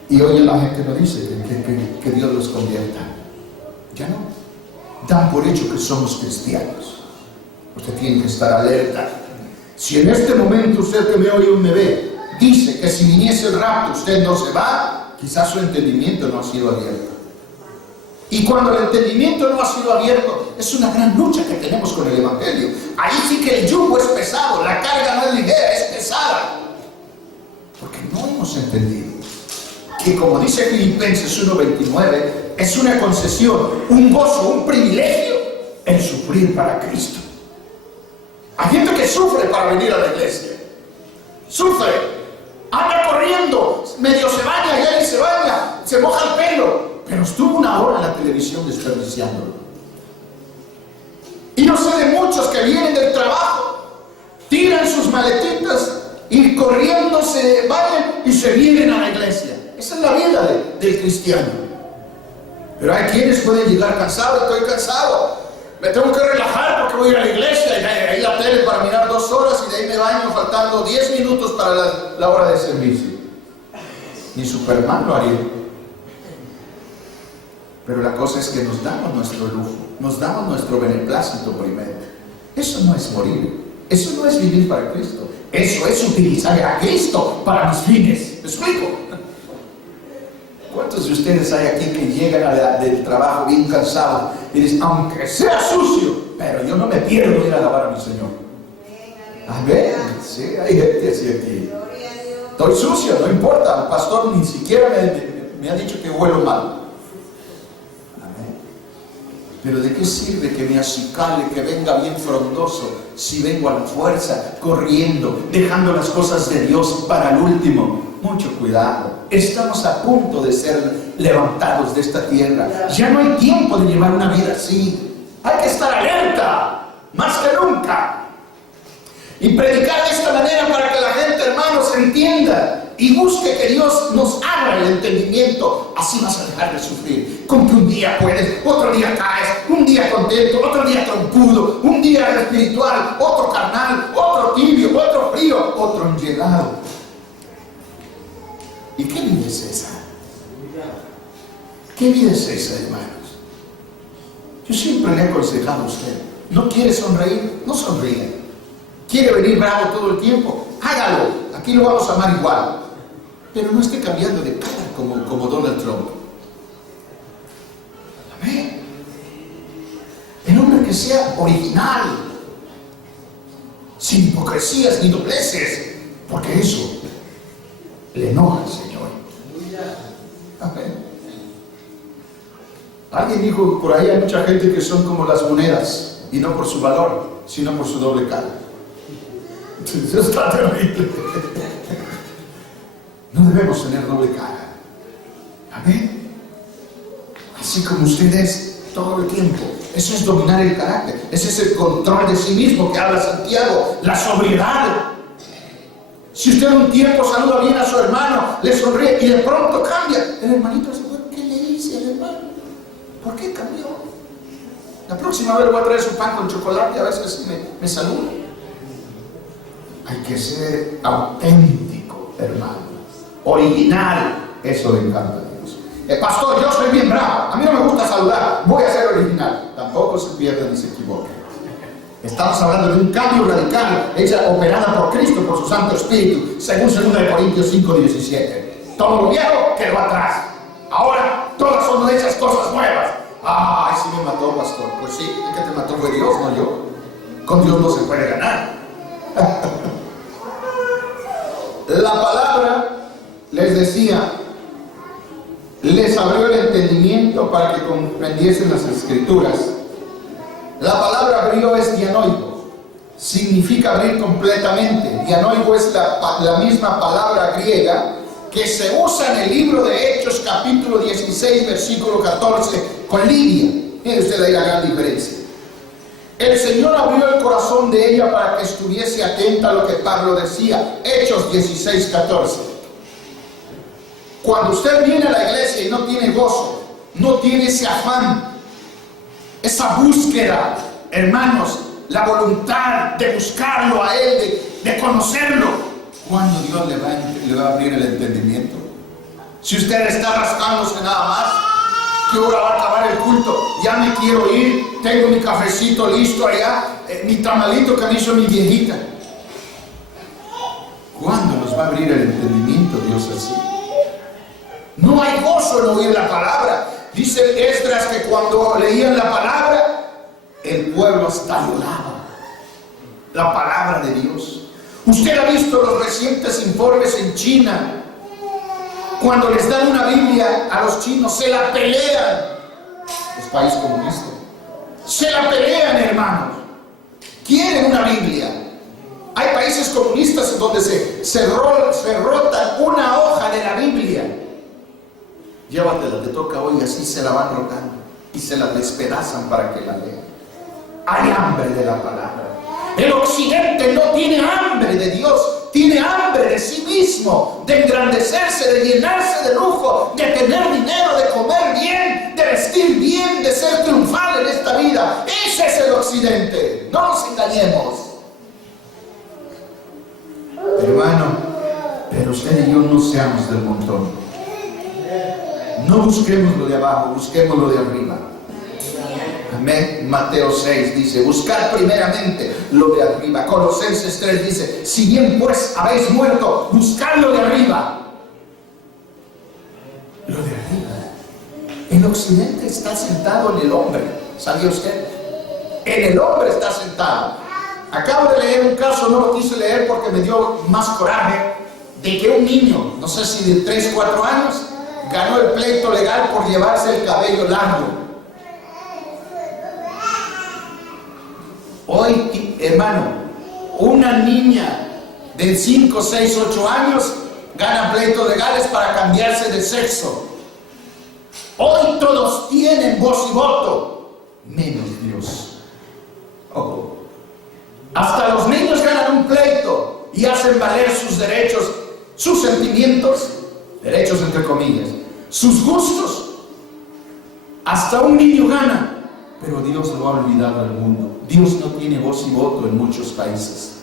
Y hoy la gente no dice que Dios los convierta. Ya no. Dan por hecho que somos cristianos. Usted tiene que estar alerta. Si en este momento usted que me oye y me ve, dice que si viniese el rapto usted no se va, quizás su entendimiento no ha sido abierto. Y cuando el entendimiento no ha sido abierto, es una gran lucha que tenemos con el Evangelio. Ahí sí que el yugo es pesado, la carga no es ligera, es pesada. Porque no hemos entendido que, como dice Filipenses 1:29, es una concesión, un gozo, un privilegio el sufrir para Cristo. Hay gente que sufre para venir a la iglesia. Sufre. Anda corriendo. Medio se baña, ya ni se baña. Se moja el pelo. Pero estuvo una hora en la televisión desperdiciándolo. Y no sé de muchos que vienen del trabajo, tiran sus maletitas y corriendo se vayan y se vienen a la iglesia. Esa es la vida del cristiano. Pero hay quienes pueden llegar cansados. Estoy cansado, me tengo que relajar porque voy a ir a la iglesia, y ahí la tele para mirar 2 horas, y de ahí me baño faltando 10 minutos para la hora de servicio. Ni Superman lo haría. Pero la cosa es que nos damos nuestro lujo, nos damos nuestro beneplácito primero. Eso no es morir, eso no es vivir para Cristo, eso es utilizar a Cristo para mis fines. ¿Me explico? ¿Cuántos de ustedes hay aquí que llegan del trabajo bien cansados y dicen, aunque sea sucio, pero yo no me pierdo de ir a alabar a mi Señor? Amén. Sí, hay gente así aquí. Estoy sucio, no importa, el pastor ni siquiera me ha dicho que huelo mal. Pero ¿de qué sirve que me acicale, que venga bien frondoso, si vengo a la fuerza, corriendo, dejando las cosas de Dios para el último? Mucho cuidado. Estamos a punto de ser levantados de esta tierra. Ya no hay tiempo de llevar una vida así. Hay que estar alerta, más que nunca. Y predicar de esta manera para que la gente, hermanos, entienda y busque que Dios nos abra el entendimiento. Así vas a dejar de sufrir. Con que un día puedes, otro día caes, un día contento, otro día trompudo, un día espiritual, otro carnal, otro tibio, otro frío, otro enllegado. ¿Y qué vida es esa? ¿Qué vida es esa, hermanos? Yo siempre le he aconsejado a usted, ¿no quiere sonreír? No sonríe. ¿Quiere venir bravo todo el tiempo? Hágalo. Aquí lo vamos a amar igual. Pero no esté cambiando de cara como Donald Trump. Amén. El hombre que sea original, sin hipocresías ni dobleces, porque eso le enoja al Señor. Amén. Alguien dijo por ahí, hay mucha gente que son como las monedas, y no por su valor, sino por su doble cara. Eso está terrible. No debemos tener doble cara. Amén. Así como usted es todo el tiempo. Eso es dominar el carácter. Ese es el control de sí mismo que habla Santiago. La sobriedad. Si usted un tiempo saluda bien a su hermano, le sonríe y de pronto cambia, el hermanito se dice, ¿qué le dice al hermano? ¿Por qué cambió? La próxima vez le voy a traer su pan con chocolate, a veces me saluda. Hay que ser auténtico, hermano. Original. Eso le encanta a Dios. Pastor, yo soy bien bravo. A mí no me gusta saludar. Voy a ser original. Tampoco se pierda ni se equivoque. Estamos hablando de un cambio radical, hecha operada por Cristo, por su Santo Espíritu, según 2 Corintios 5:17. Todo lo viejo quedó atrás. Ahora todas son hechas cosas nuevas. Ay, sí me mató, pastor. Pues sí, el que te mató fue Dios, no yo. Con Dios no se puede ganar. La palabra, les decía, les abrió el entendimiento para que comprendiesen las Escrituras. La palabra abrió es dianoigo, significa abrir completamente. Dianoigo es la misma palabra griega que se usa en el libro de Hechos capítulo 16 versículo 14 con Lidia. Mire usted ahí la gran diferencia. El Señor abrió el corazón de ella para que estuviese atenta a lo que Pablo decía. Hechos 16, 14. Cuando usted viene a la iglesia y no tiene gozo, no tiene ese afán, esa búsqueda, hermanos, la voluntad de buscarlo a Él, de conocerlo, ¿cuándo Dios le va a abrir el entendimiento? Si usted está rascándose nada más, que ahora va a acabar el culto, ya me quiero ir, tengo mi cafecito listo allá, mi tamalito que me hizo mi viejita. ¿Cuándo nos va a abrir el entendimiento Dios así? No hay gozo en oír la palabra. Dice Esdras que cuando leían la palabra, el pueblo hasta lloraba. La palabra de Dios. Usted ha visto los recientes informes en China. Cuando les dan una Biblia a los chinos, se la pelean. Es país comunista. Se la pelean, hermanos. quieren una Biblia. Hay países comunistas en donde se rotan una hoja de la Biblia. Llévatela, te toca hoy, así se la van rotando y se la despedazan para que la lean. Hay hambre de la palabra. El occidente no tiene hambre de Dios, tiene hambre de sí mismo, de engrandecerse, de llenarse de lujo, de tener dinero, de comer bien, de vestir bien, de ser triunfal en esta vida. Ese es el occidente, no nos engañemos. Hermano, pero usted y yo no seamos del montón. No busquemos lo de abajo, busquemos lo de arriba. Amén. Mateo 6 dice, buscad primeramente lo de arriba. Colosenses 3 dice, si bien pues habéis muerto, buscad lo de arriba. Lo de arriba. El occidente está sentado en el hombre. ¿Sabía usted? En el hombre está sentado. Acabo de leer un caso, no lo quise leer porque me dio más coraje, de que un niño, no sé si de 3, 4 años, ganó el pleito legal por llevarse el cabello largo. Hoy, hermano, una niña de 5, 6, 8 años gana pleitos legales para cambiarse de sexo. Hoy todos tienen voz y voto, menos Dios. Oh. Hasta los niños ganan un pleito y hacen valer sus derechos, sus sentimientos, derechos entre comillas, sus gustos. Hasta un niño gana. Pero Dios lo ha olvidado al mundo. Dios no tiene voz y voto en muchos países.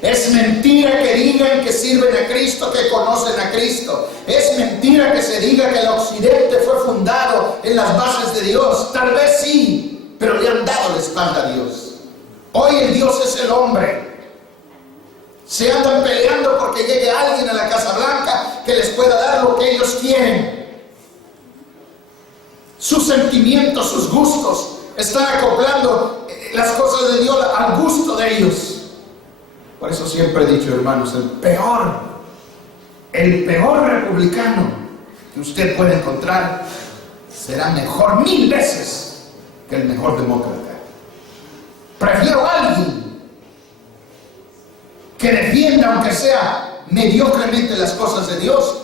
Es mentira que digan que sirven a Cristo, que conocen a Cristo. Es mentira que se diga que el occidente fue fundado en las bases de Dios. Tal vez sí, pero le han dado la espalda a Dios. Hoy el Dios es el hombre. Se andan peleando porque llegue alguien a la Casa Blanca que les pueda dar lo que ellos quieren. Sus sentimientos, sus gustos, están acoplando las cosas de Dios al gusto de ellos. Por eso siempre he dicho, hermanos, el peor republicano que usted puede encontrar será mejor 1000 veces que el mejor demócrata. Prefiero a alguien que defienda, aunque sea mediocremente, las cosas de Dios,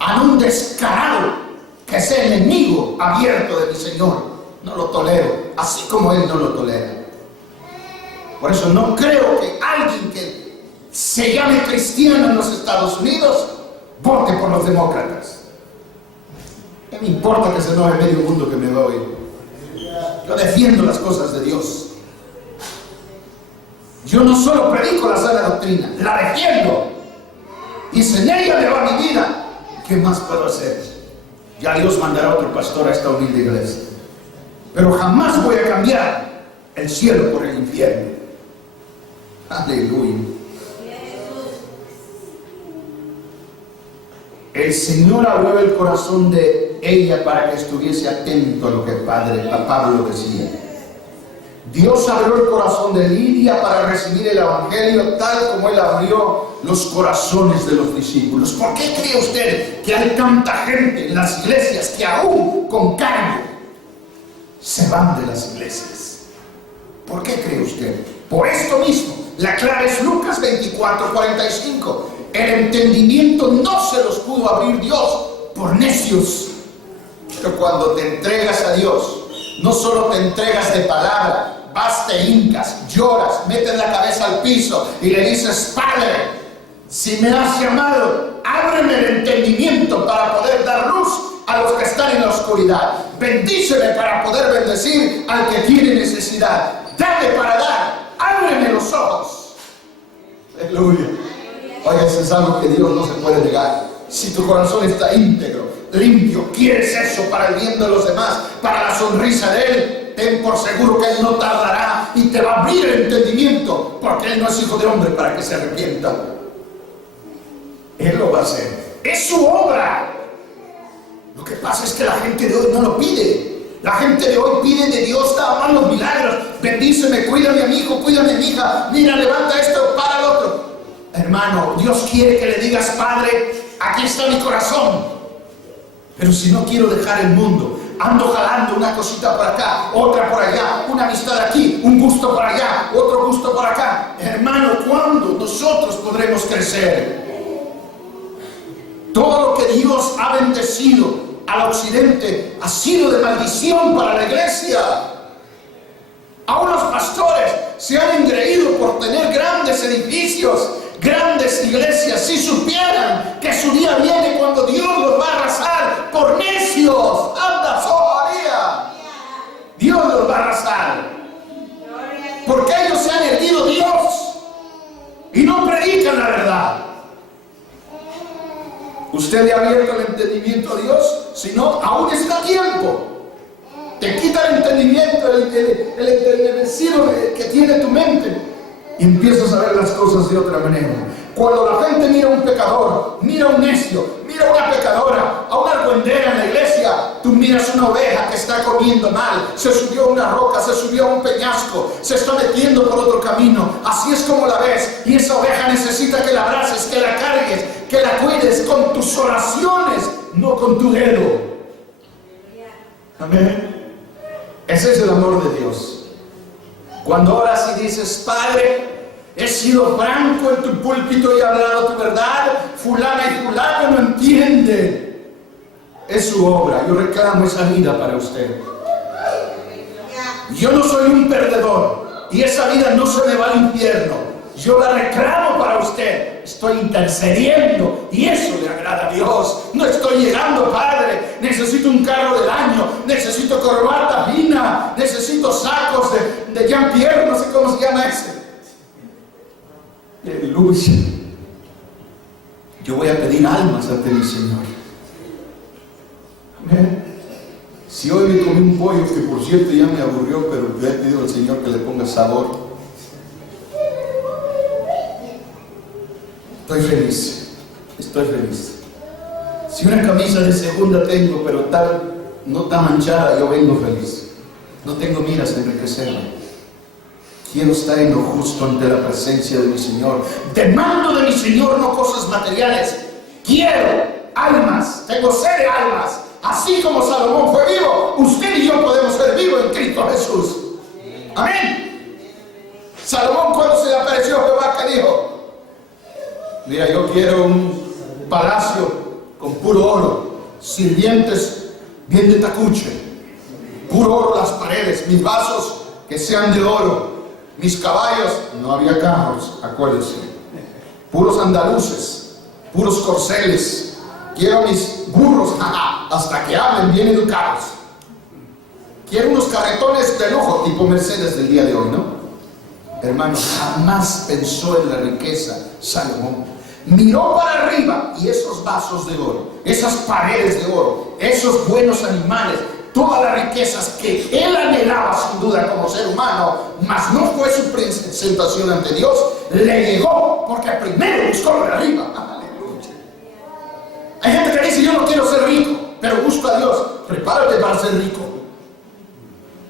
a un descarado que sea enemigo abierto de mi Señor. No lo tolero, así como Él no lo tolera. Por eso no creo que alguien que se llame cristiano en los Estados Unidos vote por los demócratas. ¿Qué me importa que se enoje medio mundo que me va a oír? Yo defiendo las cosas de Dios. Yo no solo predico la sana doctrina, la defiendo. Y si en ella le va mi vida, ¿qué más puedo hacer? Ya Dios mandará otro pastor a esta humilde iglesia. Pero jamás voy a cambiar el cielo por el infierno. Aleluya. El Señor abrió el corazón de ella para que estuviese atento a lo que Pablo decía. Dios abrió el corazón de Lidia para recibir el evangelio, tal como Él abrió los corazones de los discípulos. ¿Por qué cree usted que hay tanta gente en las iglesias que aún con cargo se van de las iglesias? ¿Por qué cree usted? Por esto mismo. La clave es Lucas 24:45. El entendimiento no se los pudo abrir Dios por necios. Pero cuando te entregas a Dios, no solo te entregas de palabra, vas, te hincas, lloras, metes la cabeza al piso y le dices: Padre, si me has llamado, ábreme el entendimiento para poder dar luz a los que están en la oscuridad. Bendíceme para poder bendecir al que tiene necesidad. Dame para dar, ábreme los ojos. Aleluya. Oiga, eso es algo que Dios no se puede negar. Si tu corazón está íntegro, limpio, quieres eso para el bien de los demás, para la sonrisa de Él, ten por seguro que Él no tardará y te va a abrir el entendimiento, porque Él no es hijo de hombre para que se arrepienta. Él lo va a hacer. Es su obra. Lo que pasa es que la gente de hoy no lo pide. La gente de hoy pide de Dios nada más los milagros. Bendíceme, cuídame a mi hijo, cuídame a mi hija. Mira, levanta esto, para el otro. Hermano, Dios quiere que le digas: Padre, aquí está mi corazón. Pero si no quiero dejar el mundo, ando jalando una cosita por acá, otra por allá, una amistad aquí, un gusto por allá, otro gusto por acá. Hermano, ¿cuándo nosotros podremos crecer? Todo lo que Dios ha bendecido al occidente ha sido de maldición para la iglesia. Aún los pastores se han engreído por tener grandes edificios, grandes iglesias. Si supieran que su día viene cuando Dios los va a arrasar por necios. Anda, María. Dios los va a arrasar. Porque ellos se han erguido Dios y no predican la verdad. ¿Usted le ha abierto el entendimiento a Dios? Si no, aún está a tiempo. Te quita el entendimiento, el entenecido que tiene tu mente, y empiezas a ver las cosas de otra manera. Cuando la gente mira a un pecador, mira a un necio, mira a una pecadora, a una argüendera en la iglesia, tú miras una oveja que está comiendo mal, se subió a una roca, se subió a un peñasco, se está metiendo por otro camino. Así es como la ves, y esa oveja necesita que la abraces, que la cargues, que la cuides con tus oraciones, no con tu dedo. Amén. Ese es el amor de Dios. Cuando oras y dices: Padre, he sido franco en tu púlpito y he hablado tu verdad, fulana y fulano no entienden. Es su obra. Yo reclamo esa vida para usted. Yo no soy un perdedor y esa vida no se me va al infierno. Yo la reclamo para usted. Estoy intercediendo y eso le agrada a Dios. No estoy llegando: Padre, necesito un carro del año, necesito corbata fina, necesito sacos de Jean-Pierre, no sé cómo se llama ese. Aleluya. Yo voy a pedir almas ante mi Señor. Amén. Si hoy me comí un pollo, que por cierto ya me aburrió, pero le he pedido al Señor que le ponga sabor, estoy feliz. Estoy feliz. Si una camisa de segunda tengo, pero no tan manchada, yo vengo feliz. No tengo miras a enriquecerme. Quiero estar en lo justo ante la presencia de mi Señor. Demando de mi Señor no cosas materiales. Quiero almas. Tengo sed de almas. Así como Salomón fue vivo, usted y yo podemos ser vivos en Cristo Jesús. Amén. Salomón, cuando se le apareció Jehová, ¿qué dijo? Mira, yo quiero un palacio con puro oro, sirvientes bien de tacuche, puro oro las paredes, mis vasos que sean de oro, mis caballos, no había carros, acuérdense, puros andaluces, puros corceles. Quiero mis burros, hasta que hablen bien educados. Quiero unos carretones de lujo, tipo Mercedes del día de hoy, ¿no? Hermano, jamás pensó en la riqueza Salomón. Miró para arriba y esos vasos de oro, esas paredes de oro, esos buenos animales, todas las riquezas que él anhelaba sin duda como ser humano, mas no fue su presentación ante Dios, le llegó porque primero buscó lo de arriba. Hay gente que dice: yo no quiero ser rico, pero busco a Dios. Prepárate para ser rico.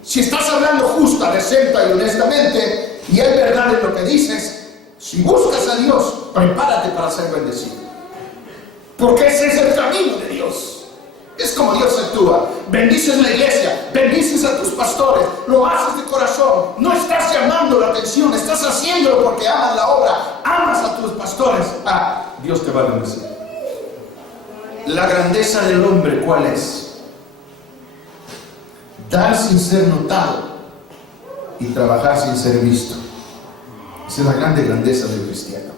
Si estás hablando justa, decente y honestamente, y hay verdad en lo que dices, si buscas a Dios, prepárate para ser bendecido. Porque ese es el camino de Dios. Es como Dios actúa. Bendices la iglesia, bendices a tus pastores, lo haces de corazón. No estás llamando la atención, estás haciéndolo porque amas la obra, amas a tus pastores. Dios te va a bendecir. La grandeza del hombre, ¿cuál es? Dar sin ser notado y trabajar sin ser visto. Esa es la grandeza del cristiano.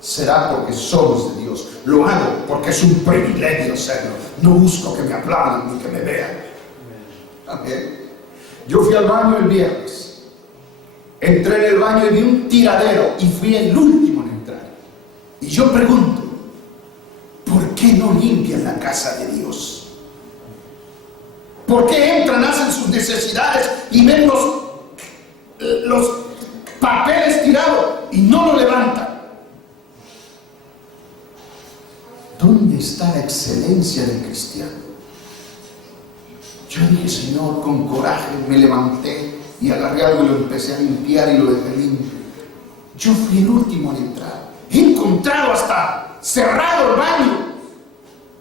Será porque somos de Dios. Lo hago porque es un privilegio serlo. No busco que me aplaudan ni que me vean. Amén. Yo fui al baño el viernes. Entré en el baño y vi un tiradero y fui el último en entrar. Y yo pregunto: ¿por qué no limpian la casa de Dios? ¿Por qué entran, hacen sus necesidades y ven los papeles tirados y no lo levantan? ¿Dónde está la excelencia del cristiano? Yo dije: Señor, con coraje me levanté y agarré algo y lo empecé a limpiar y lo dejé limpio. Yo fui el último en entrar. He encontrado hasta cerrado el baño.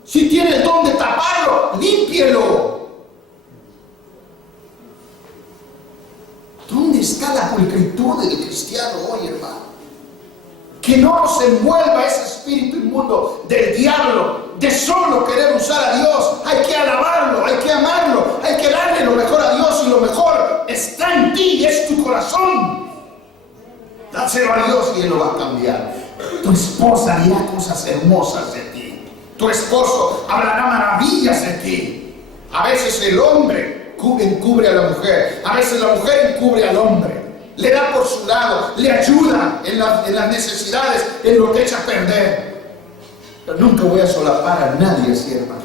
Si tiene el don de taparlo, límpielo. sea la pulcritud del cristiano hoy, hermano. Que no nos envuelva ese espíritu inmundo del diablo, de solo querer usar a Dios. Hay que alabarlo, hay que amarlo, hay que darle lo mejor a Dios, y lo mejor está en ti, es tu corazón. Dáselo a Dios y Él lo va a cambiar. Tu esposa dirá cosas hermosas de ti. Tu esposo hablará maravillas de ti. A veces el hombre encubre a la mujer, a veces la mujer encubre al hombre. Le da por su lado, le ayuda en las necesidades, en lo que echa a perder. Pero nunca voy a solapar a nadie así, hermano.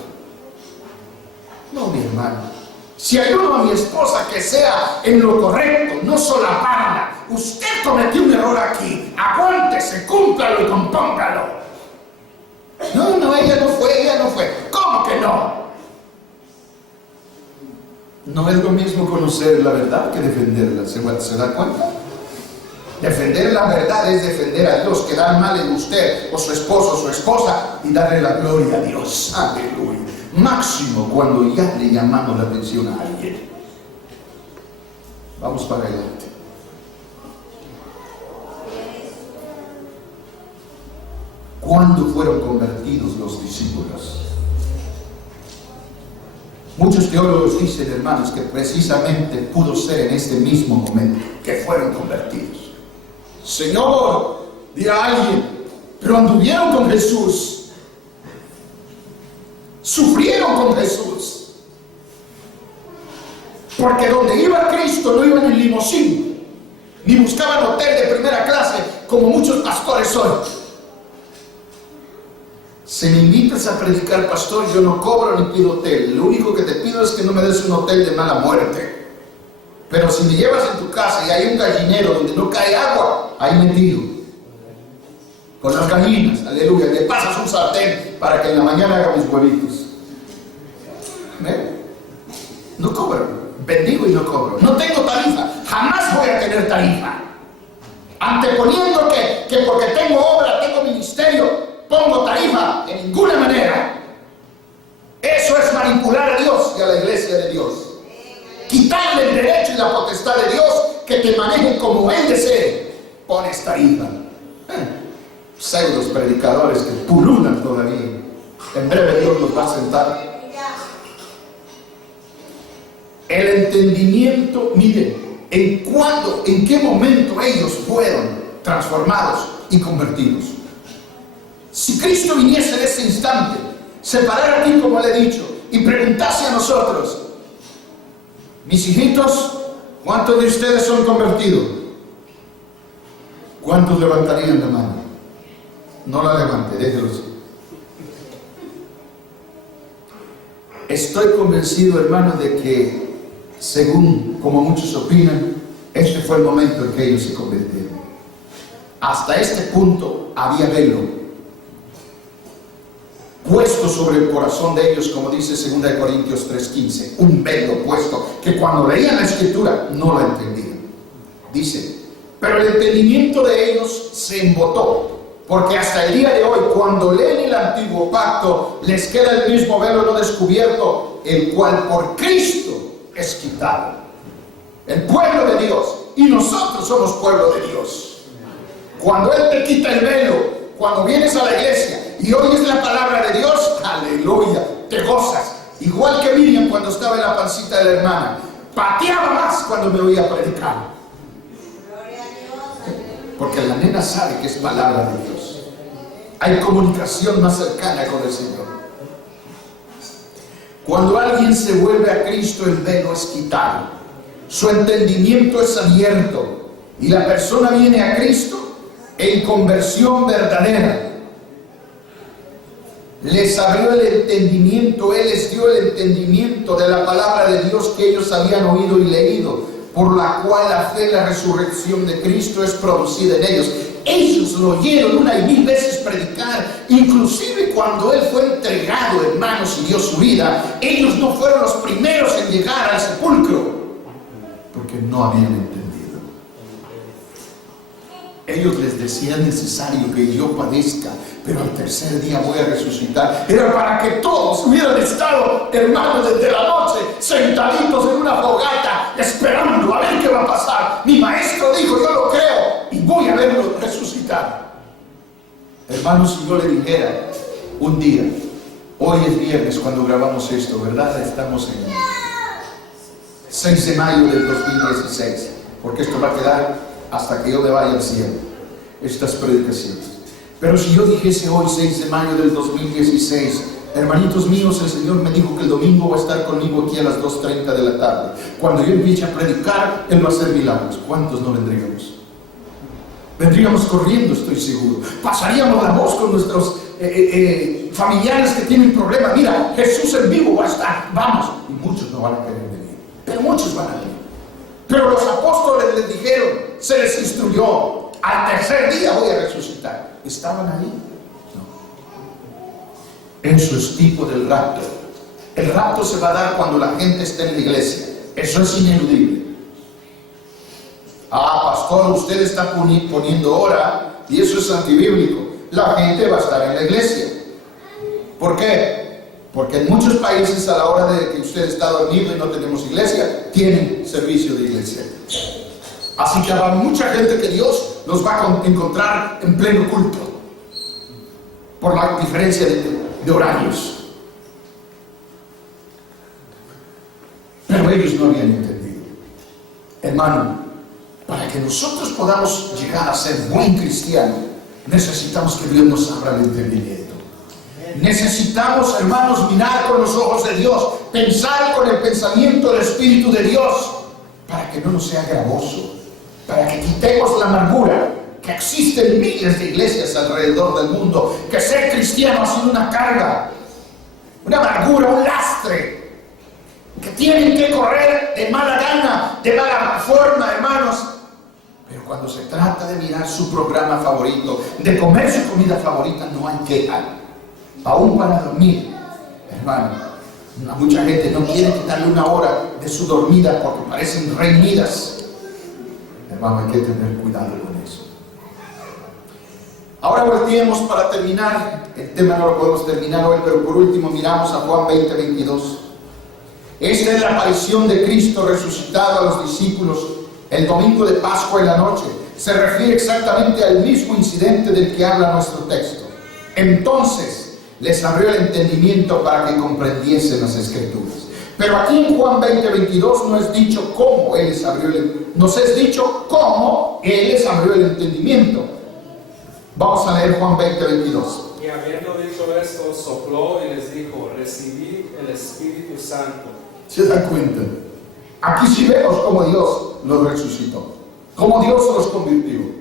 No, mi hermano. Si ayudo a mi esposa que sea en lo correcto, no solaparla. Usted cometió un error aquí. Aguántese, cúmplalo y compóngalo. No, ella no fue. ¿Cómo que no? No es lo mismo conocer la verdad que defenderla. ¿Se da cuenta? Defender la verdad es defender a Dios, quedar mal en usted o su esposo o su esposa y darle la gloria a Dios. Aleluya. Máximo cuando ya le llamamos la atención a alguien. Vamos para adelante. ¿Cuándo fueron convertidos los discípulos? Muchos teólogos dicen, hermanos, que precisamente pudo ser en este mismo momento que fueron convertidos. Señor, dirá alguien, pero anduvieron con Jesús, sufrieron con Jesús, porque donde iba Cristo no iban en limusín, ni buscaban hotel de primera clase como muchos pastores hoy. Si me invitas a predicar, pastor, yo no cobro ni pido hotel. Lo único que te pido es que no me des un hotel de mala muerte. Pero si me llevas en tu casa y hay un gallinero donde no cae agua, ahí metido con las gallinas, aleluya, le pasas un sartén para que en la mañana haga mis huevitos. No cobro, bendigo y no cobro. No tengo tarifa, jamás voy a tener tarifa. Anteponiendo que porque tengo obra, tengo ministerio, pongo tarifa, en ninguna manera. Eso es manipular a Dios y a la iglesia de Dios. Quitarle el derecho y la potestad de Dios que te manejen como Él desee. Pones tarifa. Pseudos predicadores que pululan todavía. En breve Dios los va a sentar. El entendimiento, miren, en qué momento ellos fueron transformados y convertidos. Si Cristo viniese en ese instante, se parara aquí como le he dicho y preguntase a nosotros, mis hijitos, ¿cuántos de ustedes son convertidos? ¿Cuántos levantarían la mano? No la levante, déjelo así. Estoy convencido, hermano, de que, según como muchos opinan, este fue el momento en que ellos se convirtieron. Hasta este punto había velo puesto sobre el corazón de ellos, como dice 2 Corintios 3:15, un velo puesto, que cuando leían la escritura no la entendían. Dice, pero el entendimiento de ellos se embotó, porque hasta el día de hoy, cuando leen el antiguo pacto, les queda el mismo velo no descubierto, el cual por Cristo es quitado. El pueblo de Dios, y nosotros somos pueblo de Dios. Cuando Él te quita el velo, cuando vienes a la iglesia y oyes la palabra de Dios, aleluya, te gozas. Igual que Miriam cuando estaba en la pancita de la hermana, pateaba más cuando me oía predicar. Porque la nena sabe que es palabra de Dios. Hay comunicación más cercana con el Señor. Cuando alguien se vuelve a Cristo, el velo es quitado. Su entendimiento es abierto y la persona viene a Cristo en conversión verdadera. Les abrió el entendimiento, Él les dio el entendimiento de la palabra de Dios que ellos habían oído y leído, por la cual la fe y la resurrección de Cristo es producida en ellos. Ellos lo oyeron 1 y 1000 veces predicar, inclusive cuando Él fue entregado, hermanos, y dio su vida, ellos no fueron los primeros en llegar al sepulcro, porque no habían entendido. Ellos les decían, necesario que yo padezca, pero al tercer día voy a resucitar. Era para que todos hubieran estado, hermanos, desde la noche, sentaditos en una fogata, esperando a ver qué va a a pasar. Mi maestro dijo, yo lo creo y voy a verlo resucitar. Hermanos, si yo le dijera un día, hoy es viernes cuando grabamos esto, ¿verdad? Estamos en 6 de mayo del 2016, porque esto va a quedar hasta que yo me vaya al cielo, estas predicaciones. Pero si yo dijese hoy, 6 de mayo del 2016, hermanitos míos, el Señor me dijo que el domingo va a estar conmigo aquí a las 2:30 de la tarde. Cuando yo empiece a predicar, Él va a hacer milagros. ¿Cuántos no vendríamos? Vendríamos corriendo, estoy seguro. Pasaríamos la voz con nuestros familiares que tienen problemas. Mira, Jesús en vivo va a estar. Vamos. Y muchos no van a querer venir, pero muchos van a venir. Pero los apóstoles les dijeron, se les instruyó, al tercer día voy a resucitar. ¿Estaban ahí? No. Eso es tipo del rapto. El rapto se va a dar cuando la gente esté en la iglesia. Eso es ineludible. Pastor, usted está poniendo hora y eso es antibíblico. La gente va a estar en la iglesia. ¿Por qué? Porque en muchos países, a la hora de que usted está dormido y no tenemos iglesia, tienen servicio de iglesia. Así que habrá mucha gente que Dios los va a encontrar en pleno culto, por la diferencia de horarios. Pero ellos no habían entendido. Hermano, para que nosotros podamos llegar a ser buen cristiano, necesitamos que Dios nos abra el entendimiento. Necesitamos, hermanos, mirar con los ojos de Dios, pensar con el pensamiento del Espíritu de Dios, para que no nos sea gravoso, para que quitemos la amargura que existe en miles de iglesias alrededor del mundo, que ser cristiano ha sido una carga, una amargura, un lastre, que tienen que correr de mala gana, de mala forma, hermanos. Pero cuando se trata de mirar su programa favorito, de comer su comida favorita, no hay queja. Aún para dormir, hermano, mucha gente no quiere quitarle una hora de su dormida porque parecen reñidas. Hermano, hay que tener cuidado con eso. Ahora volteemos para terminar. El tema no lo podemos terminar hoy, pero por último miramos a Juan 20:22. Esta es la aparición de Cristo resucitado a los discípulos el domingo de Pascua en la noche. Se refiere exactamente al mismo incidente del que habla nuestro texto. Entonces les abrió el entendimiento para que comprendiesen las Escrituras. Pero aquí en Juan 20:22 no es dicho cómo Él les abrió nos es dicho cómo Él les abrió el entendimiento. Vamos a leer Juan 20:22. Y habiendo dicho esto, sopló y les dijo, recibid el Espíritu Santo. ¿Se dan cuenta? Aquí sí vemos cómo Dios los resucitó, cómo Dios los convirtió.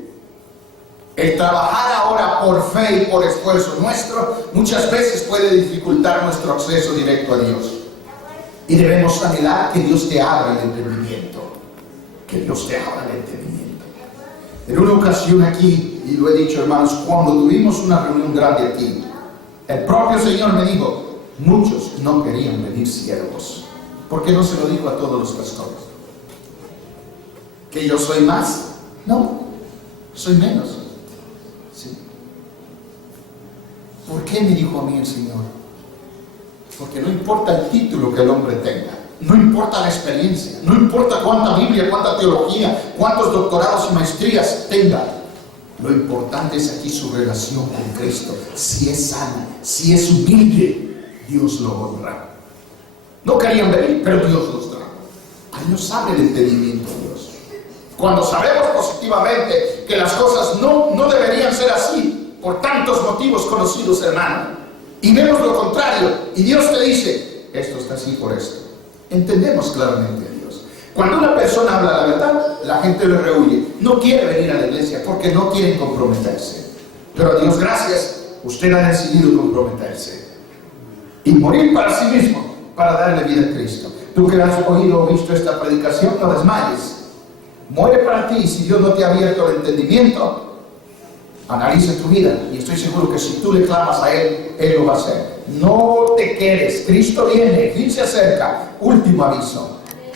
El trabajar ahora por fe y por esfuerzo nuestro muchas veces puede dificultar nuestro acceso directo a Dios. Y debemos anhelar que Dios te abra el entendimiento. Que Dios te abra el entendimiento. En una ocasión aquí, y lo he dicho, hermanos, cuando tuvimos una reunión grande aquí, el propio Señor me dijo, muchos no querían venir siervos. ¿Por qué no se lo dijo a todos los pastores? ¿Que yo soy más? No, soy menos. ¿Sí? ¿Por qué me dijo a mí el Señor? Porque no importa el título que el hombre tenga, no importa la experiencia, no importa cuánta Biblia, cuánta teología, cuántos doctorados y maestrías tenga. Lo importante es aquí su relación con Cristo. Si es sana, si es humilde, Dios lo honra. No querían venir, pero Dios los trajo. Ahí nos abre el entendimiento Dios. Cuando sabemos positivamente que las cosas no deberían ser así, por tantos motivos conocidos, hermano, y vemos lo contrario, y Dios te dice, esto está así por esto, entendemos claramente a Dios. Cuando una persona habla la verdad, la gente le rehuye, no quiere venir a la iglesia porque no quieren comprometerse. Pero a Dios gracias, usted ha decidido comprometerse y morir para sí mismo, para darle vida a Cristo. Tú que has oído o visto esta predicación, no desmayes. Muere para ti. Si Dios no te ha abierto el entendimiento, analiza tu vida y estoy seguro que si tú le clamas a Él, Él lo va a hacer. No te quedes, Cristo viene, fin se acerca. Último aviso,